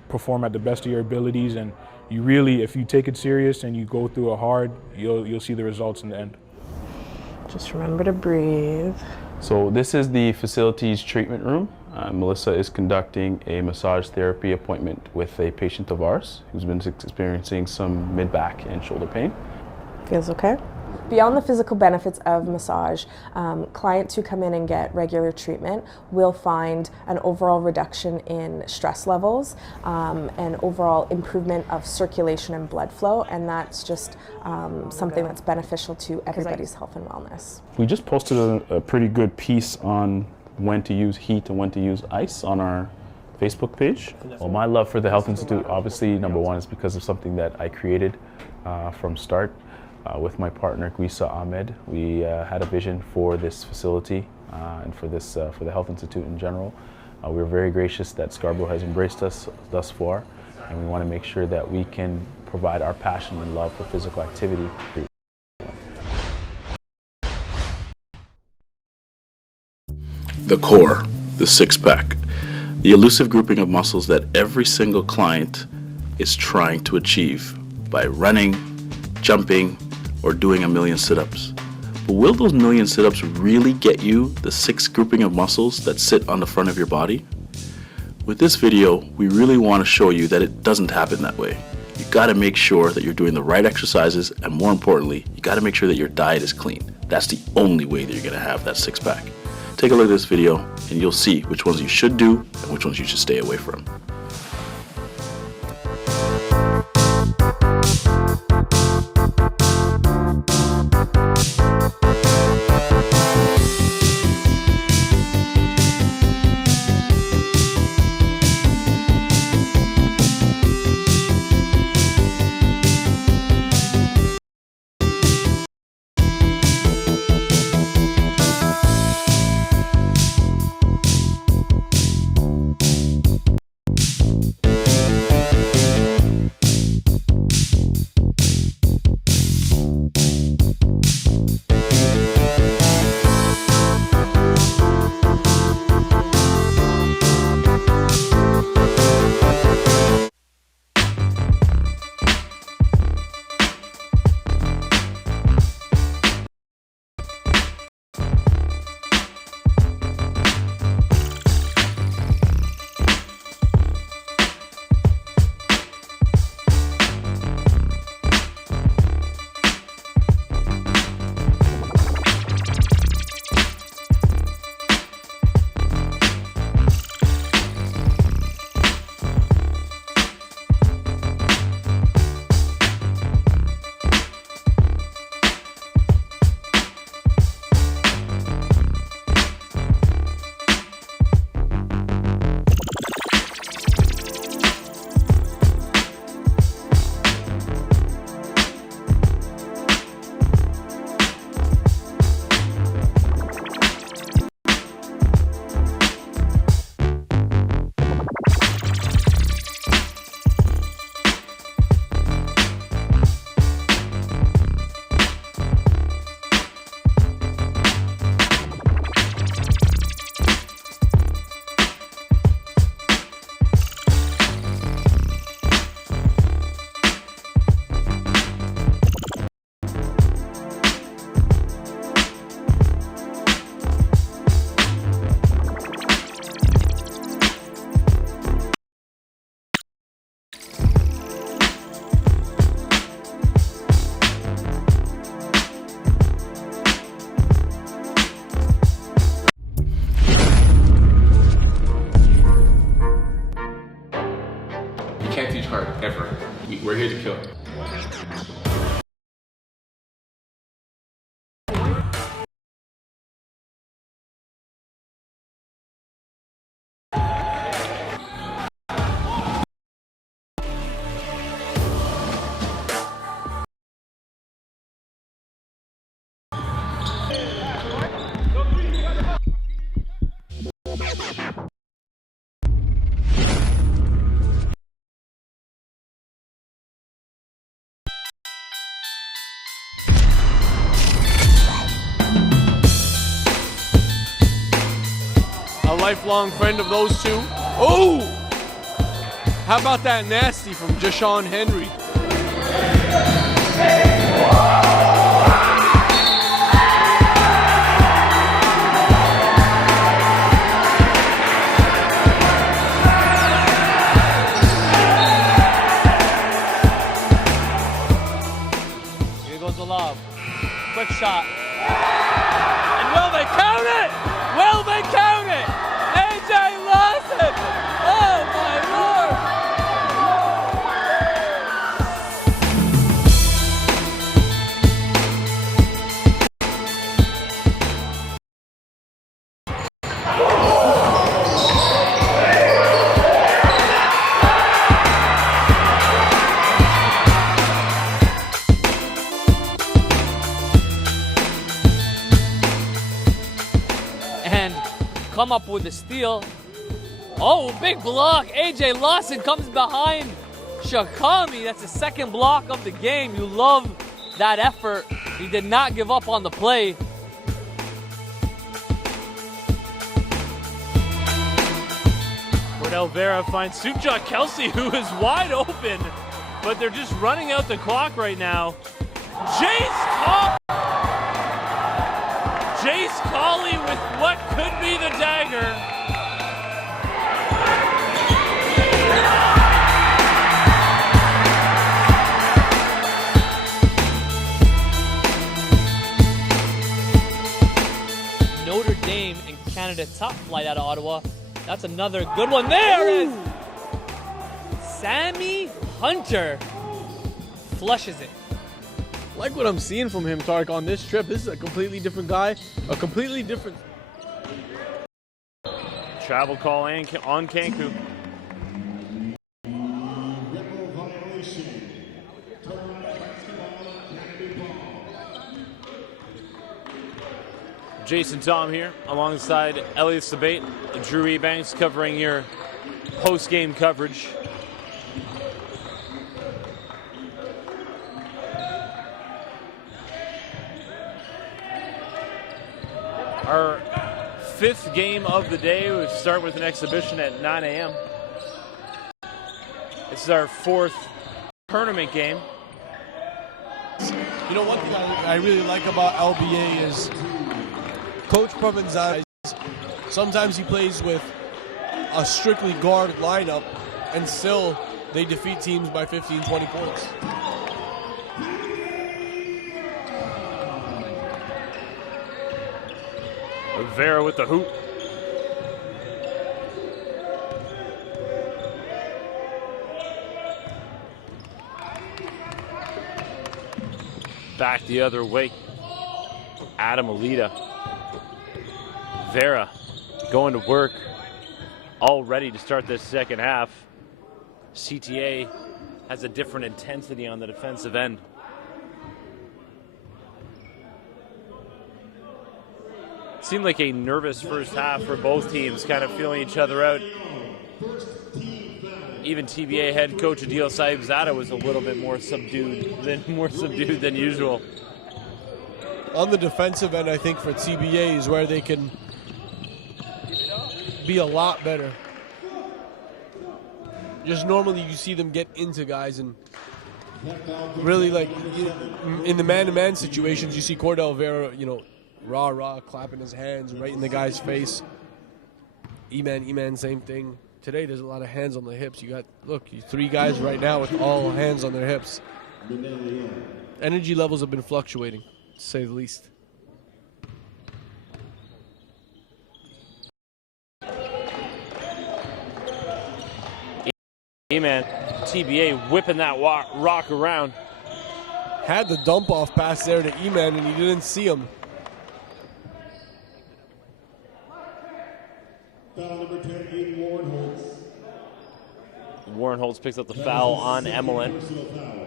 perform at the best of your abilities, and you really, if you take it serious and you go through it hard, you'll see the results in the end. Just remember to breathe. So this is the facility's treatment room. Melissa is conducting a massage therapy appointment with a patient of ours who's been experiencing some mid-back and shoulder pain. Feels okay? Beyond the physical benefits of massage, clients who come in and get regular treatment will find an overall reduction in stress levels, and overall improvement of circulation and blood flow, and that's just something that's beneficial to everybody's health and wellness. We just posted a pretty good piece on when to use heat and when to use ice on our Facebook page. Well, my love for the Health Institute, obviously, number one, is because of something that I created from start. With my partner Guisa Ahmed, we had a vision for this facility and for the Health Institute in general. We're very gracious that Scarborough has embraced us thus far, and we want to make sure that we can provide our passion and love for physical activity. The core, the six-pack, the elusive grouping of muscles that every single client is trying to achieve by running, jumping, or doing a million sit-ups. But will those million sit-ups really get you the 6 grouping of muscles that sit on the front of your body? With this video, we really want to show you that it doesn't happen that way. You gotta make sure that you're doing the right exercises, and more importantly, you gotta make sure that your diet is clean. That's the only way that you're gonna have that 6-pack. Take a look at this video, and you'll see which ones you should do and which ones you should stay away from. can't teach hard, ever. We're here to kill. A lifelong friend of those two. Oh! How about that nasty from Jashawn Henry? Here goes the lob. Quick shot. And will they count it? Will they count it? AJ Lawson! Oh my lord! And come up with a steal. Oh, big block. AJ Lawson comes behind Shakami. That's the second block of the game. You love that effort. He did not give up on the play. Cordell Vera finds Sujat Kelsey, who is wide open, but they're just running out the clock right now. Jace Colley with what could be the dagger. Notre Dame and Canada top flight out of Ottawa. That's another good one. There is Sammy Hunter flushes it. Like what I'm seeing from him, Tarek, on this trip. This is a completely different guy, a completely different. Travel call on Kanku. Jason Tom here, alongside Elliot Sabate, Drew Ebanks, covering your post-game coverage. Our fifth game of the day. We start with an exhibition at 9 a.m. This is our fourth tournament game. You know, one thing I really like about LBA is Coach Provenzano. Sometimes he plays with a strictly guard lineup, and still they defeat teams by 15, 20 points. Vera with the hoop. Back the other way. Adam Alita. Vera going to work, all ready to start this second half. CTA has a different intensity on the defensive end. Seemed like a nervous first half for both teams, kind of feeling each other out. Even TBA head coach Adil Saibzada was a little bit more subdued than usual. On the defensive end, I think for TBA is where they can be a lot better. Just normally you see them get into guys, and really, like, in the man-to-man situations, you see Cordell Vera, you know, rah, clapping his hands right in the guy's face. E-Man, same thing. Today, there's a lot of hands on the hips. You got, look, three guys right now with all hands on their hips. Energy levels have been fluctuating, to say the least. E-Man TBA whipping that rock around. Had the dump off pass there to E-Man and he didn't see him. Foul number 10, Aiden Warrenholtz. Warrenholtz picks up the foul on Emmelin. Personal foul.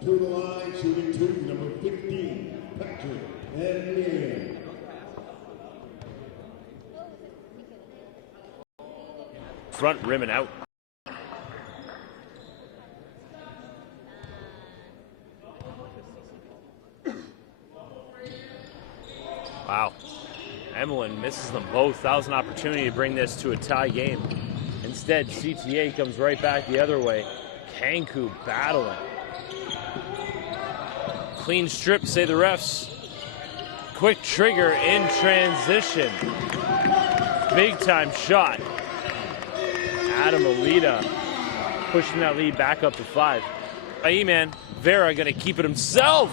To the line, shooting 2, number 15, Patrick Emmelin. Front rim and out. Wow. Emmelin misses them both. That was an opportunity to bring this to a tie game. Instead, CTA comes right back the other way. Kanku battling. Clean strip, say the refs. Quick trigger in transition. Big time shot. Adam Alita pushing that lead back up to 5. E-Man, Vera gonna keep it himself.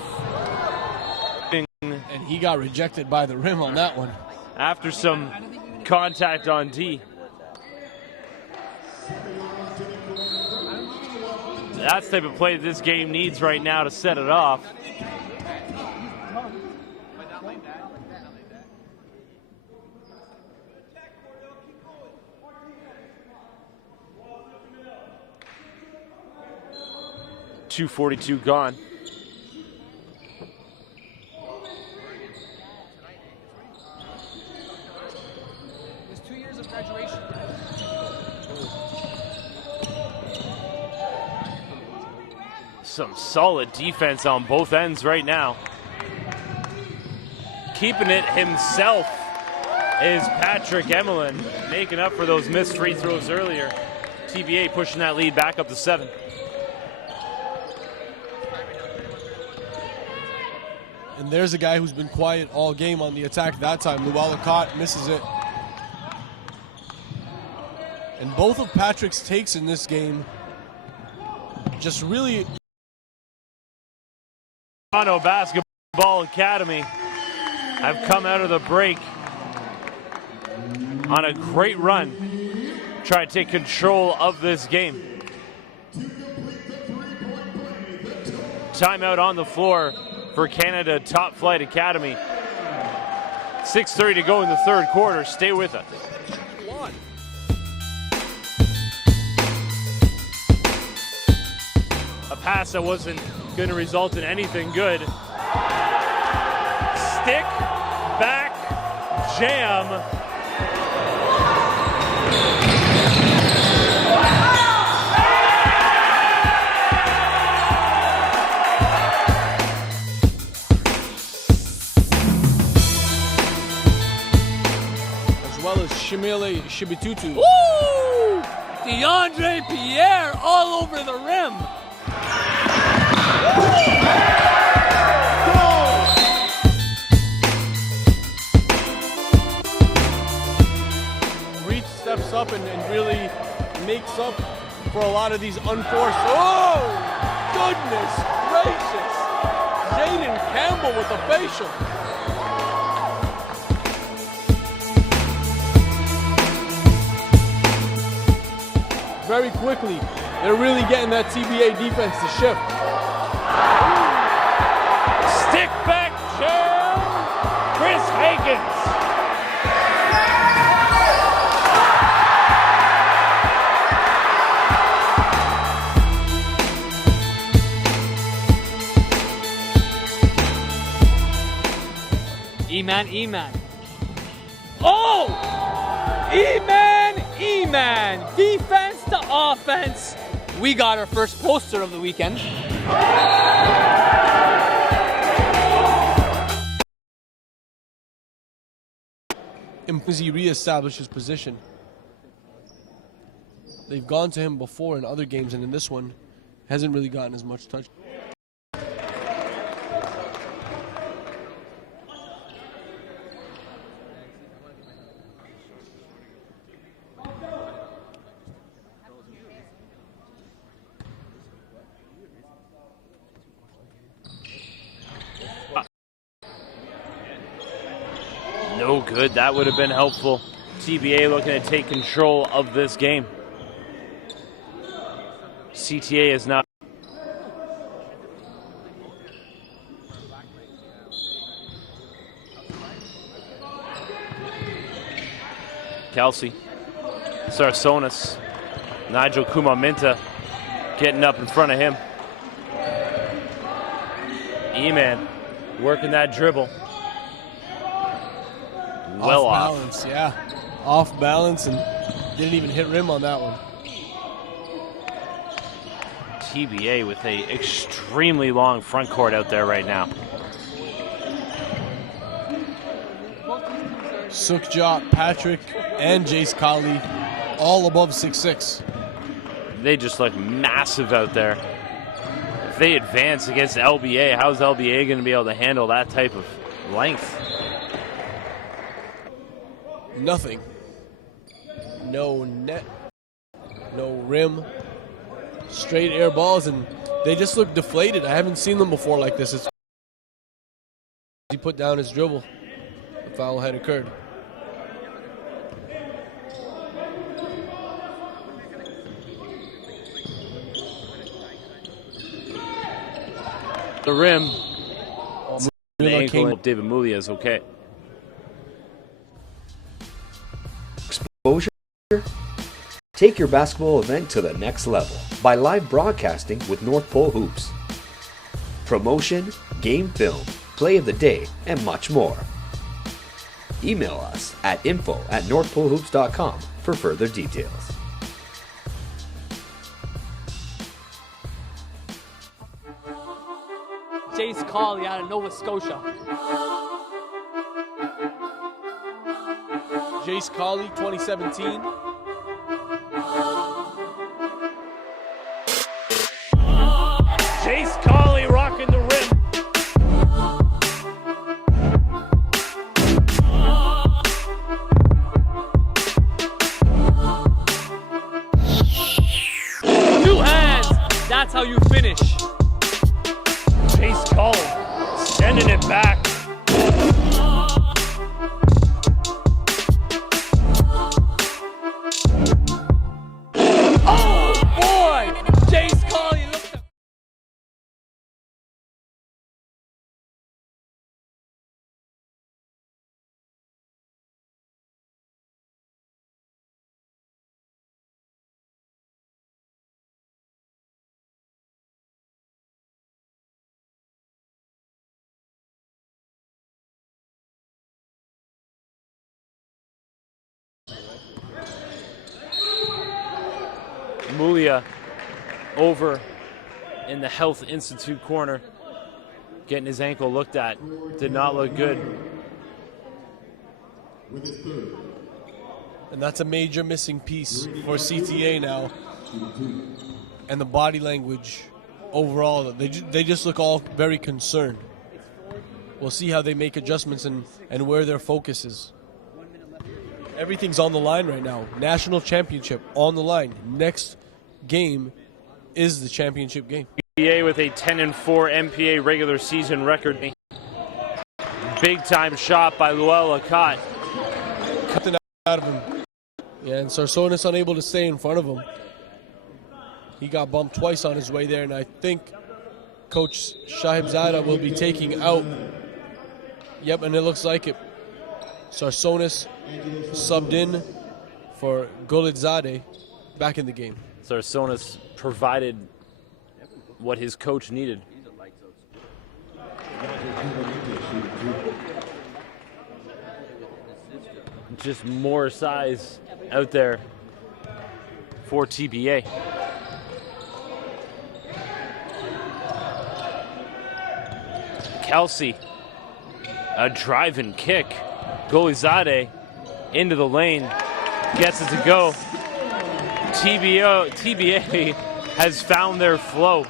And he got rejected by the rim on that one. After some contact on D. That's the type of play that this game needs right now to set it off. .242 gone. There's 2 years of graduation. Some solid defense on both ends right now. Keeping it himself is Patrick Emmelin, making up for those missed free throws earlier. TBA pushing that lead back up to 7. And there's a guy who's been quiet all game on the attack that time. Luwalikot misses it. And both of Patrick's takes in this game just really... Toronto Basketball Academy have come out of the break on a great run. Try to take control of this game. Timeout on the floor for Canada Top Flight Academy. 6:30 to go in the third quarter. Stay with us. A pass that wasn't going to result in anything good. Stick, back, jam. Shimile Shibitutu. Woo! DeAndre Pierre all over the rim. Reed steps up and really makes up for a lot of these unforced. Oh, goodness gracious. Jaden Campbell with the facial. Very quickly, they're really getting that TBA defense to shift. Stick back jam, Chris Hagens. E-Man. Oh! E-Man! Defense to offense. We got our first poster of the weekend. As he reestablishes position. They've gone to him before in other games, and in this one, hasn't really gotten as much touch. No good. That would have been helpful. TBA looking to take control of this game. CTA is not. Kelsey, Sarsonis, Nigel Kumaminta getting up in front of him. E-Man working that dribble. Well off. Balance, yeah. Off balance and didn't even hit rim on that one. TBA with a extremely long front court out there right now. Sukjot, Patrick, and Jace Colley all above 6'6". They just look massive out there. If they advance against LBA, how's LBA going to be able to handle that type of length? Nothing. No net, no rim, straight air balls, and they just look deflated. I haven't seen them before like this. He put down his dribble. The foul had occurred. The rim. The ankle of David Mulia is okay. Exposure? Take your basketball event to the next level by live broadcasting with North Pole Hoops. Promotion, game film, play of the day, and much more. Email us at info@northpolehoops.com for further details. Jace Colley out of Nova Scotia. Jace Colley, 2017. Jace Colley rocking the rim. Two hands. That's how you finish. Jace Colley sending it back. Oh boy! Jace Colley looked at Mulia over in the Health Institute corner, getting his ankle looked at. Did not look good. And that's a major missing piece for CTA now. And the body language overall, they just look all very concerned. We'll see how they make adjustments and where their focus is. Everything's on the line right now. National championship on the line. Next game is the championship game. NBA with a 10-4 MPA regular season record. Big time shot by Luel Lacotte. Cut it out of him. Yeah, and Sarsonis unable to stay in front of him. He got bumped twice on his way there, and I think Coach Shahibzada will be taking out. Yep, and it looks like it. Sarsonis subbed in for Golidzade back in the game. Sarsonis provided what his coach needed. Just more size out there for TBA. Kelsey, a drive-in kick. Golizade into the lane, gets it to go. TBA has found their flow.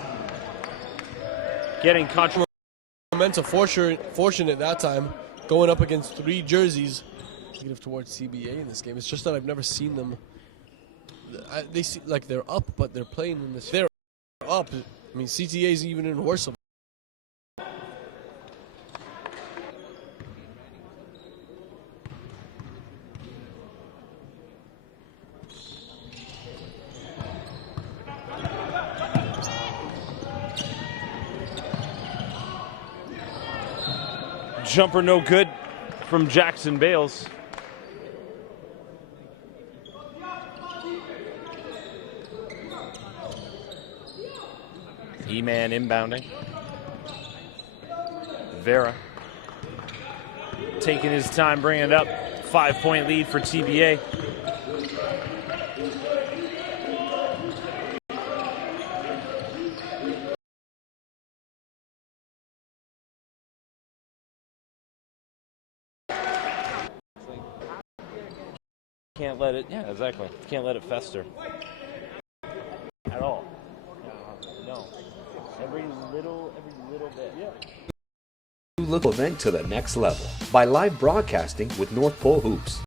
Getting controversial. Fortunate that time, going up against three jerseys. Negative towards CBA in this game. It's just that I've never seen them. They seem like they're up, but they're playing in this. They're up. I mean, CTA is even in worse. Jumper no good from Jackson Bales. E-man inbounding. Vera taking his time bringing it up. 5-point lead for TBA. Can't let it, yeah, exactly. Can't let it fester. At all. No. Every little bit. Yeah. Look event to the next level by live broadcasting with North Pole Hoops.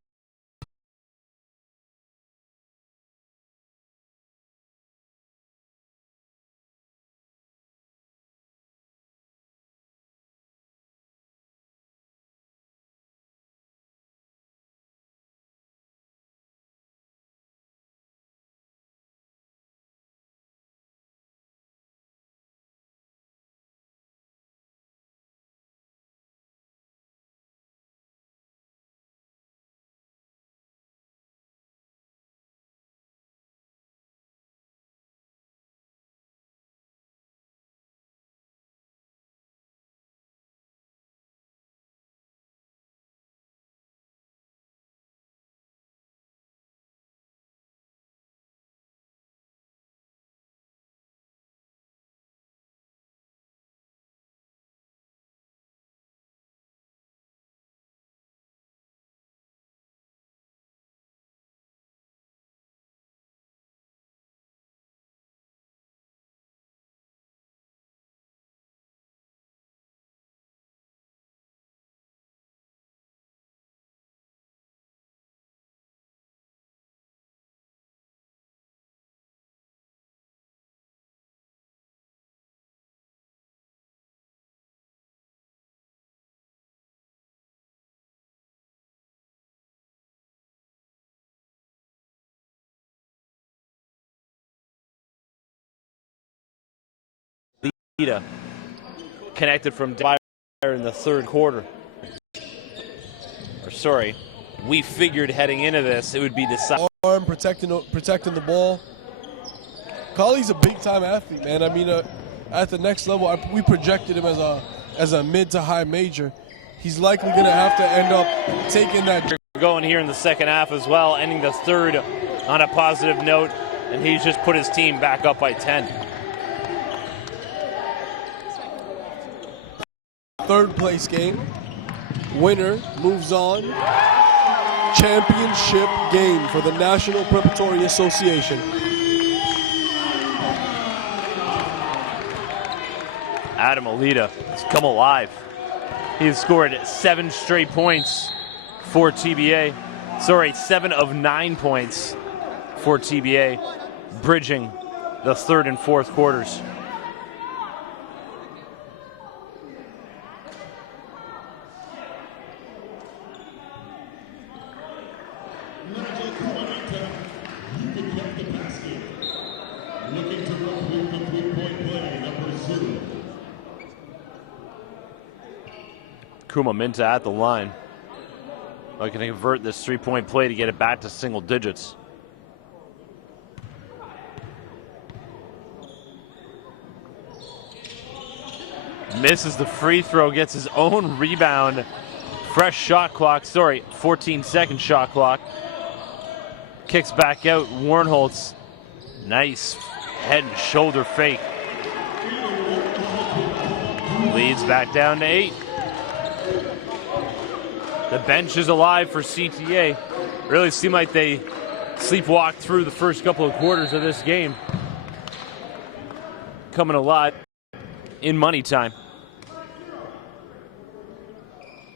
Lita connected from Dwyer in the third quarter. Or sorry, we figured heading into this it would be decided. Arm protecting the ball. Colley's a big-time athlete, man. I mean, at the next level, we projected him as a mid to high major. He's likely going to have to end up taking that. Going here in the second half as well, ending the third on a positive note, and he's just put his team back up by 10. Third place game. Winner moves on. Championship game for the National Preparatory Association. Adam Alita has come alive. He's scored 7 straight points for TBA. Sorry, 7 of 9 points for TBA, bridging the third and fourth quarters. Kuma Minta at the line. Looking to convert this three-point play to get it back to single digits. Misses the free throw, gets his own rebound. Fresh shot clock, sorry, 14-second shot clock. Kicks back out, Warnholtz. Nice head and shoulder fake. Leads back down to 8. The bench is alive for CTA. Really seemed like they sleepwalked through the first couple of quarters of this game. Coming alive in money time.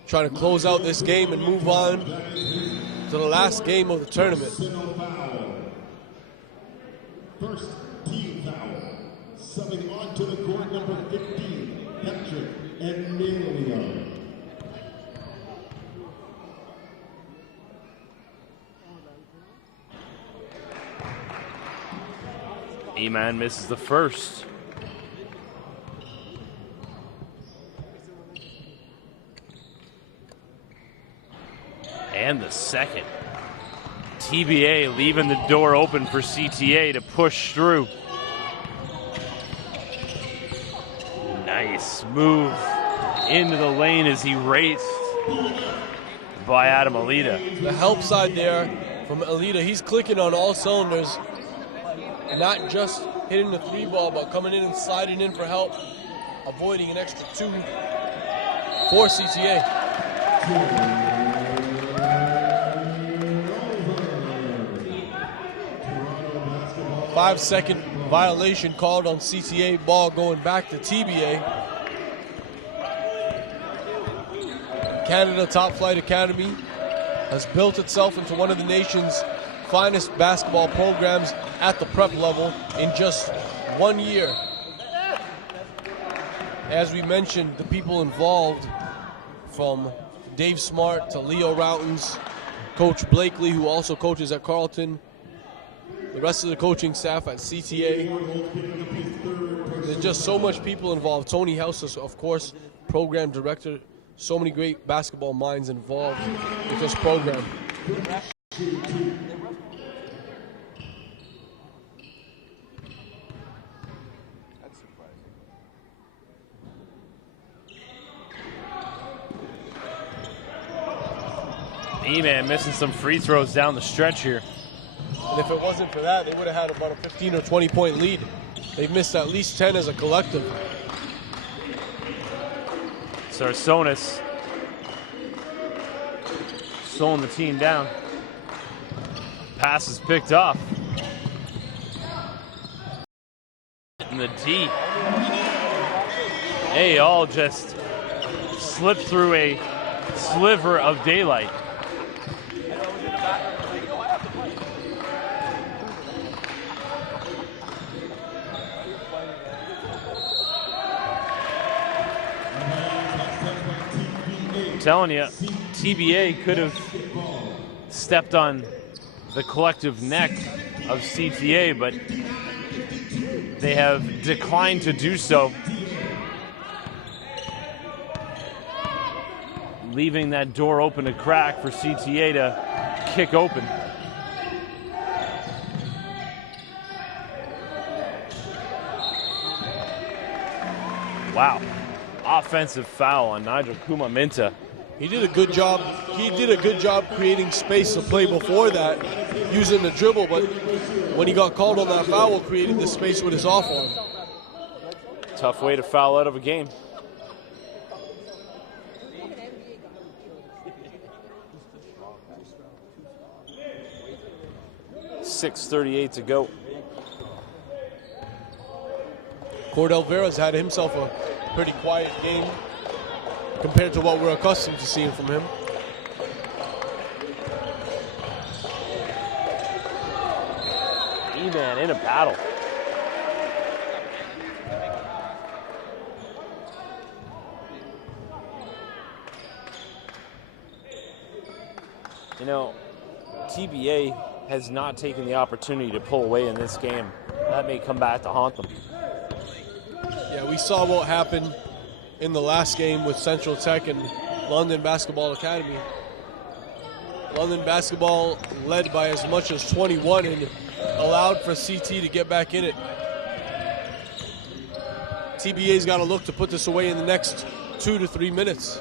Trying to close out this game and move on to the last game of the tournament. First team foul. Subbing onto the court, number 15, Patrick Emilio. E-Man misses the first. And the second. TBA leaving the door open for CTA to push through. Nice move into the lane as he raced by Adam Alita. The help side there from Alita, he's clicking on all cylinders, not just hitting the 3-ball, but coming in and sliding in for help, avoiding an extra 2 for CTA. 5-second violation called on CTA, ball going back to TBA. Canada Top Flight Academy has built itself into one of the nation's finest basketball programs at the prep level in just 1 year. As we mentioned, the people involved, from Dave Smart to Leo Routens, Coach Blakely, who also coaches at Carleton, the rest of the coaching staff at CTA. There's just so much people involved. Tony House is, of course, program director. So many great basketball minds involved with this program. E-Man missing some free throws down the stretch here. And if it wasn't for that, they would have had about a 15 or 20 point lead. They've missed at least 10 as a collective. Sarsonis slowing the team down. Pass is picked off. And the D. They all just slipped through a sliver of daylight. I'm telling you, TBA could have stepped on the collective neck of CTA, but they have declined to do so, leaving that door open to crack for CTA to kick open. Wow. Offensive foul on Nigel Kumaminta. He did a good job. He did a good job creating space to play before that, using the dribble, but when he got called on that foul, creating the space with his off arm. Tough way to foul out of a game. .6:38 to go. Cordell Vera's had himself a pretty quiet game compared to what we're accustomed to seeing from him. E-Man in a battle. You know, TBA has not taken the opportunity to pull away in this game. That may come back to haunt them. Yeah, we saw what happened in the last game with Central Tech and London Basketball Academy. London Basketball led by as much as 21 and allowed for CT to get back in it. TBA's got to look to put this away in the next 2 to 3 minutes.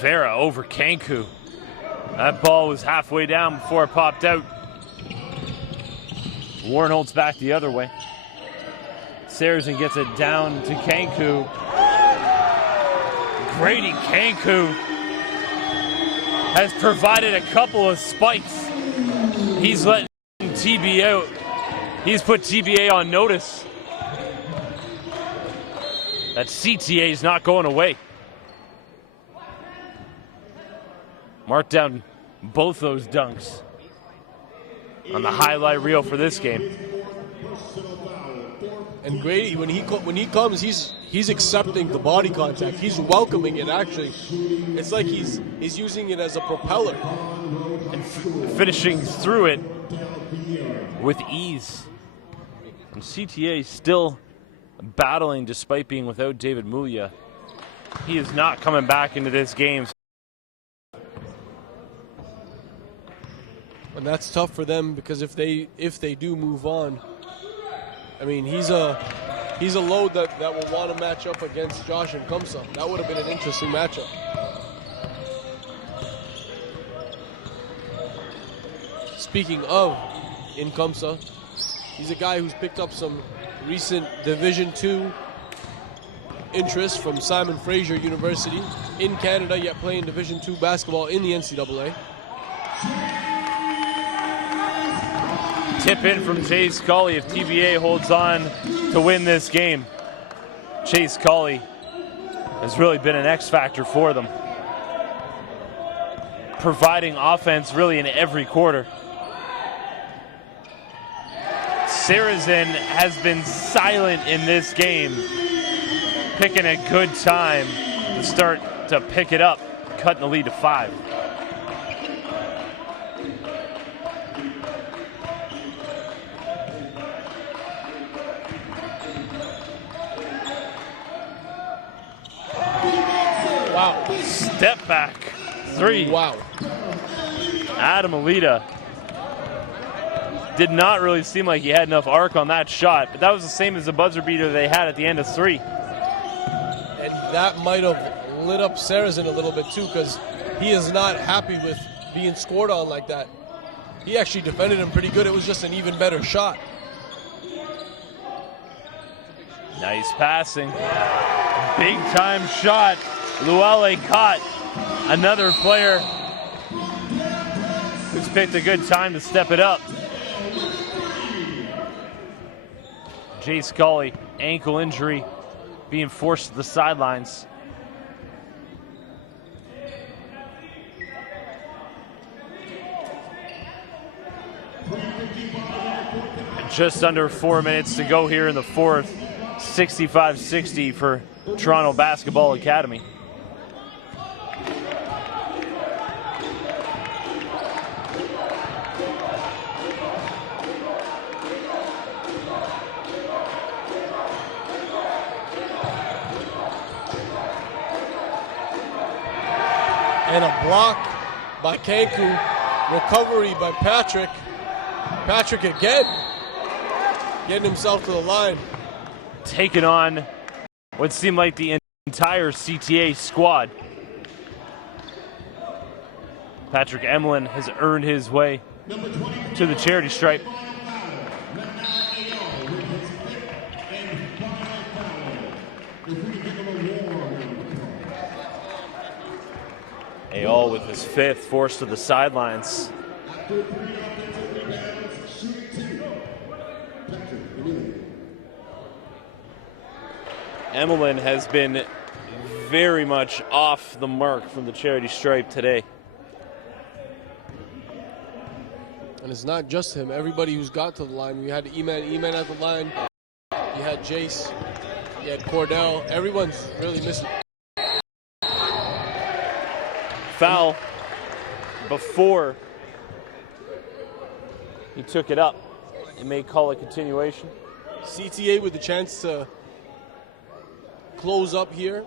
Vera over Kanku. That ball was halfway down before it popped out. Warren holds back the other way. Saracen gets it down to Kanku. Grady Kanku has provided a couple of spikes. He's letting TBA, he's put TBA on notice that CTA is not going away. Mark down both those dunks on the highlight reel for this game. And Grady, when he comes, he's accepting the body contact. He's welcoming it. Actually, it's like he's using it as a propeller and finishing through it with ease. And CTA still battling despite being without David Mulia. He is not coming back into this game. And that's tough for them because if they do move on, I mean, he's a load that will want to match up against Josh Nkamsa. That would have been an interesting matchup. Speaking of Nkamsa, he's a guy who's picked up some recent Division II interest from Simon Fraser University in Canada, yet playing Division II basketball in the NCAA. Tip in from Chase Colley if TBA holds on to win this game. Chase Colley has really been an X factor for them, providing offense really in every quarter. Saracen has been silent in this game, picking a good time to start to pick it up, cutting the lead to 5. Wow. Step back 3. Wow. Adam Alita did not really seem like he had enough arc on that shot, but that was the same as the buzzer beater they had at the end of 3. And that might have lit up Saracen a little bit too, because he is not happy with being scored on like that. He actually defended him pretty good. It was just an even better shot. Nice passing. Big time shot. Luale caught. Another player who's picked a good time to step it up. Jay Scully, ankle injury, being forced to the sidelines. Just under 4 minutes to go here in the fourth. 65-60 for Toronto Basketball Academy. And a block by Kanku. Recovery by Patrick. Patrick again getting himself to the line. Taking on what seemed like the entire CTA squad. Patrick Emlin has earned his way to the charity stripe. Ayol with his 5th, forced to the sidelines. Emlin has been very much off the mark from the charity stripe today. And it's not just him. Everybody who's got to the line. We had E-Man at the line. You had Jace. You had Cordell. Everyone's really missing. Foul before he took it up. It may call a continuation. CTA with the chance to close up here.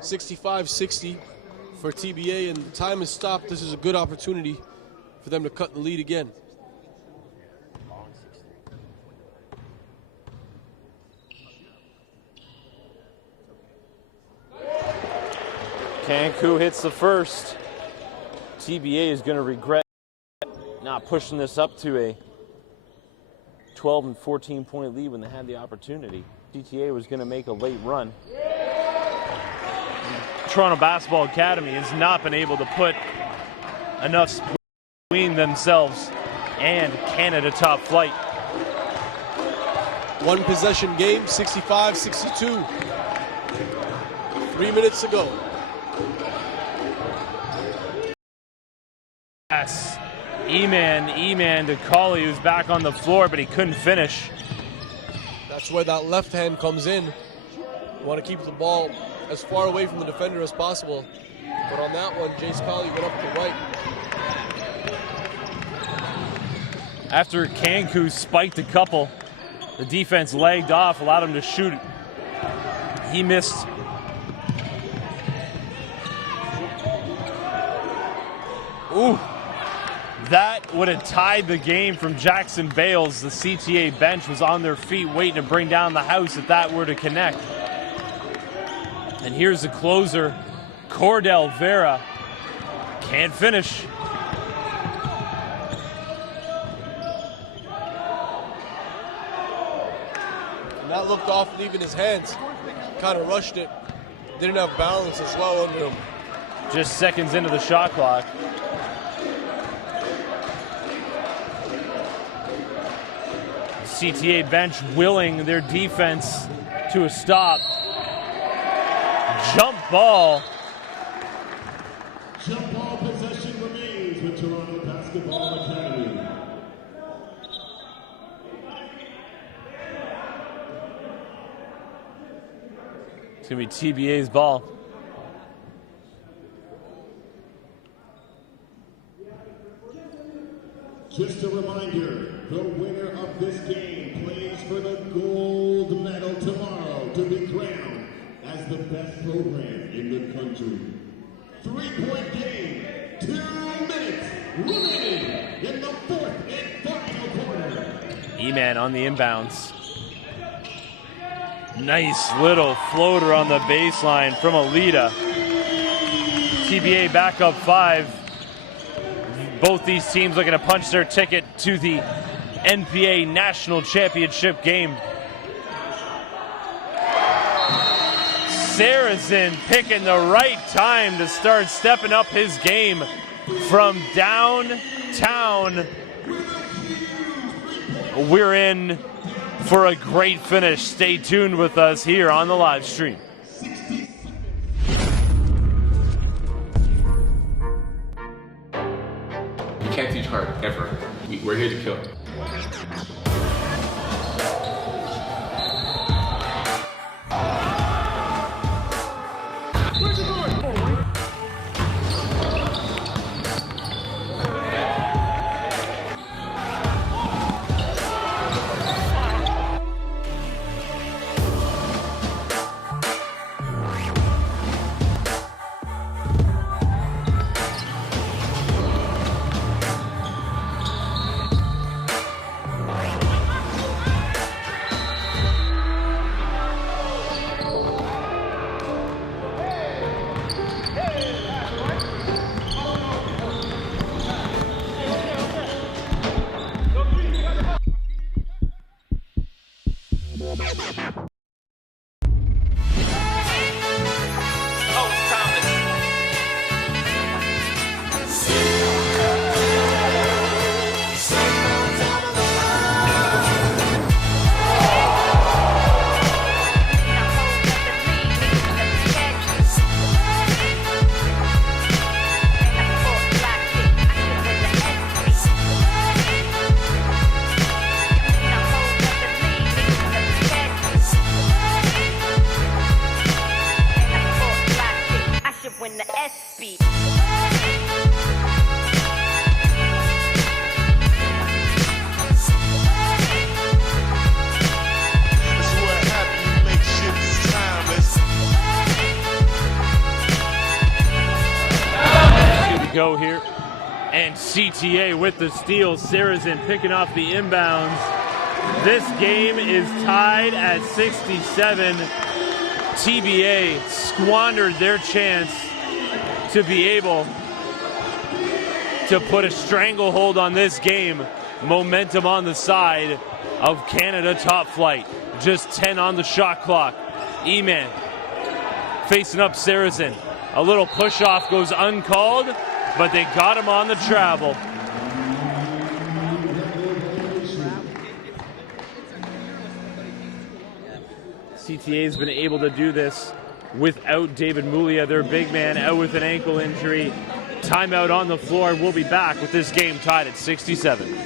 65-60 for TBA, and the time is stopped. This is a good opportunity for them to cut the lead again. Kanku hits the first. TBA is going to regret not pushing this up to a 12 and 14 point lead when they had the opportunity. CTA was going to make a late run. Toronto Basketball Academy has not been able to put enough between themselves and Canada Top Flight. One possession game, 65-62. 3 minutes to go. Yes, E-Man to Colley, who's back on the floor, but he couldn't finish. That's where that left hand comes in. You want to keep the ball as far away from the defender as possible. But on that one, Jace Colley went up the right. After Kanku spiked a couple, the defense lagged off, allowed him to shoot. He missed Ooh. That would have tied the game from Jackson Bales. The CTA bench was on their feet waiting to bring down the house if that were to connect. And here's the closer, Cordell Vera. Can't finish. And that looked off and even his hands. Kind of rushed it. Didn't have balance as well under him. Just seconds into the shot clock. CTA bench willing their defense to a stop. Jump ball. Jump ball possession remains with Toronto Basketball Academy. It's going to be TBA's ball. Just a reminder, the winner of this game plays for the gold medal tomorrow to be crowned as the best program in the country. 3-point game, 2 minutes remaining in the fourth and final quarter. E-Man on the inbounds. Nice little floater on the baseline from Alita. TBA back up 5. Both these teams looking to punch their ticket to the NPA National Championship game. Saracen picking the right time to start stepping up his game from downtown. We're in for a great finish. Stay tuned with us here on the live stream. You can't teach hard, ever. We're here to kill. Go here, and CTA with the steal. Saracen picking off the inbounds. This game is tied at 67. TBA squandered their chance to be able to put a stranglehold on this game. Momentum on the side of Canada Top Flight. Just 10 on the shot clock. E-Man facing up Saracen. A little push-off goes uncalled, but they got him on the travel. CTA's been able to do this without David Mulia, their big man, out with an ankle injury. Timeout on the floor. We'll be back with this game tied at 67.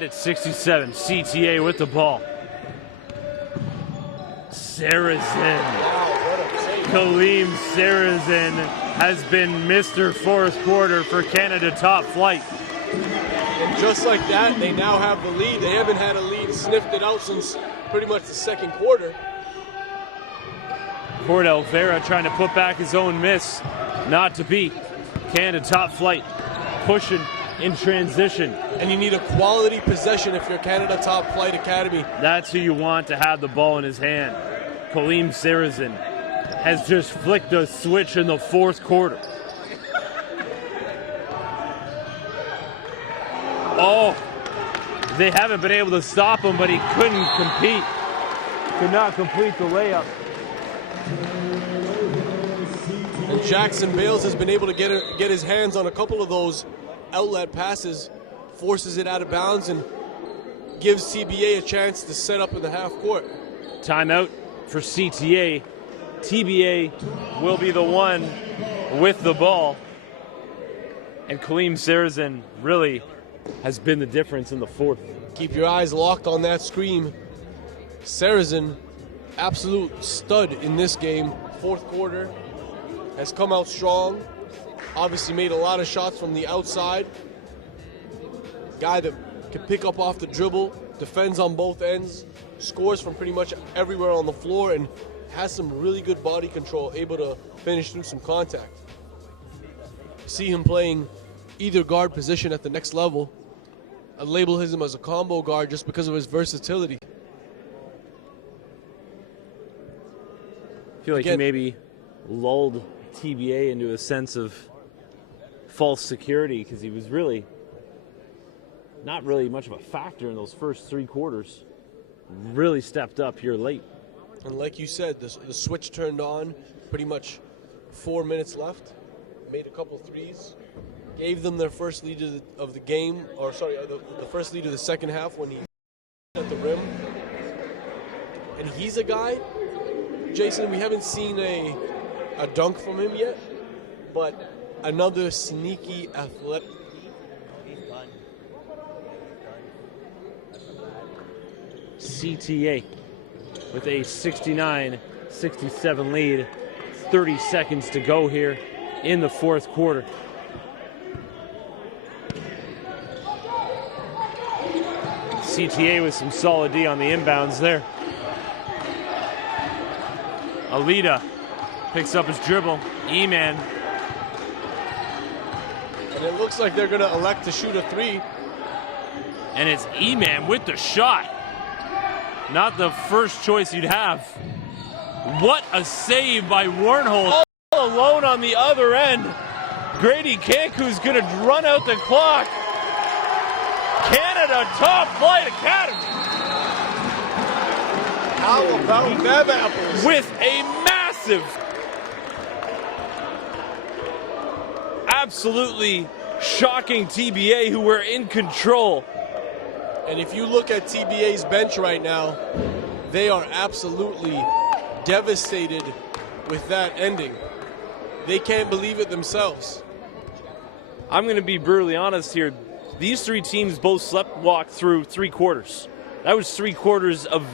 Tied at 67. CTA with the ball. Saracen. Kaleem Saracen has been Mr. Fourth Quarter for Canada Top Flight. And just like that, they now have the lead. They haven't had a lead, sniffed it out since pretty much the second quarter. Cordell Vera trying to put back his own miss. Not to be. Canada Top Flight pushing in transition. And you need a quality possession if you're Canada Top Flight Academy. That's who you want to have the ball in his hand. Kaleem Saracen has just flicked a switch in the fourth quarter. Oh, they haven't been able to stop him, but he couldn't compete. Could not complete the layup. And Jackson Bales has been able to get his hands on a couple of those outlet passes, forces it out of bounds, and gives TBA a chance to set up in the half court. Timeout for CTA. TBA will be the one with the ball. And Kaleem Saracen really has been the difference in the fourth. Keep your eyes locked on that screen. Saracen, absolute stud in this game. Fourth quarter, has come out strong. Obviously made a lot of shots from the outside. Guy that can pick up off the dribble, defends on both ends, scores from pretty much everywhere on the floor, and has some really good body control, able to finish through some contact. See him playing either guard position at the next level. I label him as a combo guard just because of his versatility. I feel like he maybe lulled TBA into a sense of false security because he was really not really much of a factor in those first three quarters. Really stepped up here late. And like you said, the switch turned on, pretty much 4 minutes left. Made a couple threes, gave them their first lead of the game, or sorry, the first lead of the second half when he at the rim. And he's a guy, Jason, we haven't seen a dunk from him yet, but another sneaky athletic. CTA with a 69-67 lead. 30 seconds to go here in the fourth quarter. CTA with some solid D on the inbounds there. Alida picks up his dribble. E-Man. And it looks like they're going to elect to shoot a three. And it's E-Man with the shot. Not the first choice you'd have. What a save by Warnhold. All alone on the other end. Grady Cancu's going to run out the clock. Canada Top Flight Academy. How about them apples? With a massive, absolutely shocking TBA who were in control. And if you look at TBA's bench right now, they are absolutely devastated with that ending. They can't believe it themselves. I'm going to be brutally honest here. These three teams both sleptwalked through three quarters. That was 3 quarters of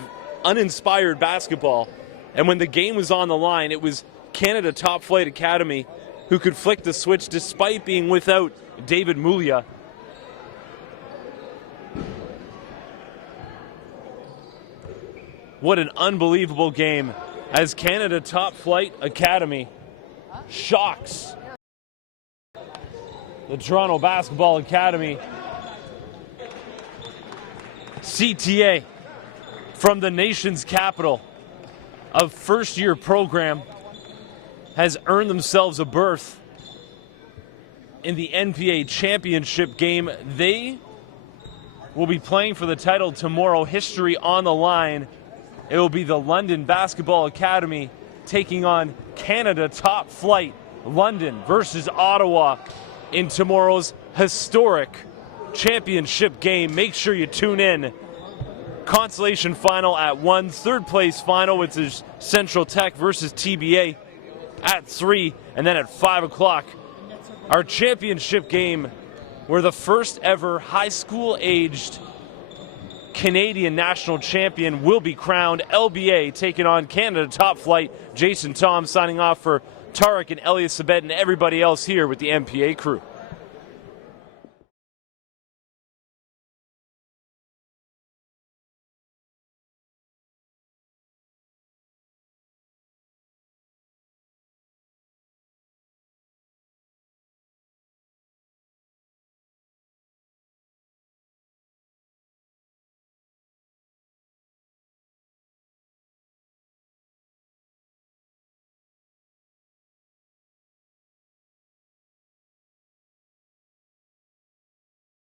uninspired basketball. And when the game was on the line, it was Canada Top Flight Academy who could flick the switch despite being without David Mulia. What an unbelievable game as Canada Top Flight Academy shocks the Toronto Basketball Academy. CTA from the nation's capital, a first-year program, has earned themselves a berth in the NPA championship game. They will be playing for the title tomorrow. History on the line. It will be the London Basketball Academy taking on Canada Top Flight London versus Ottawa in tomorrow's historic championship game. Make sure you tune in. Consolation final at 1, third place final, which is Central Tech versus TBA at 3, and then at 5 o'clock, our championship game where the first ever high school aged Canadian national champion will be crowned. LBA taking on Canada Top Flight. Jason Tom signing off for Tarek and Elias Sabet and everybody else here with the MPA crew.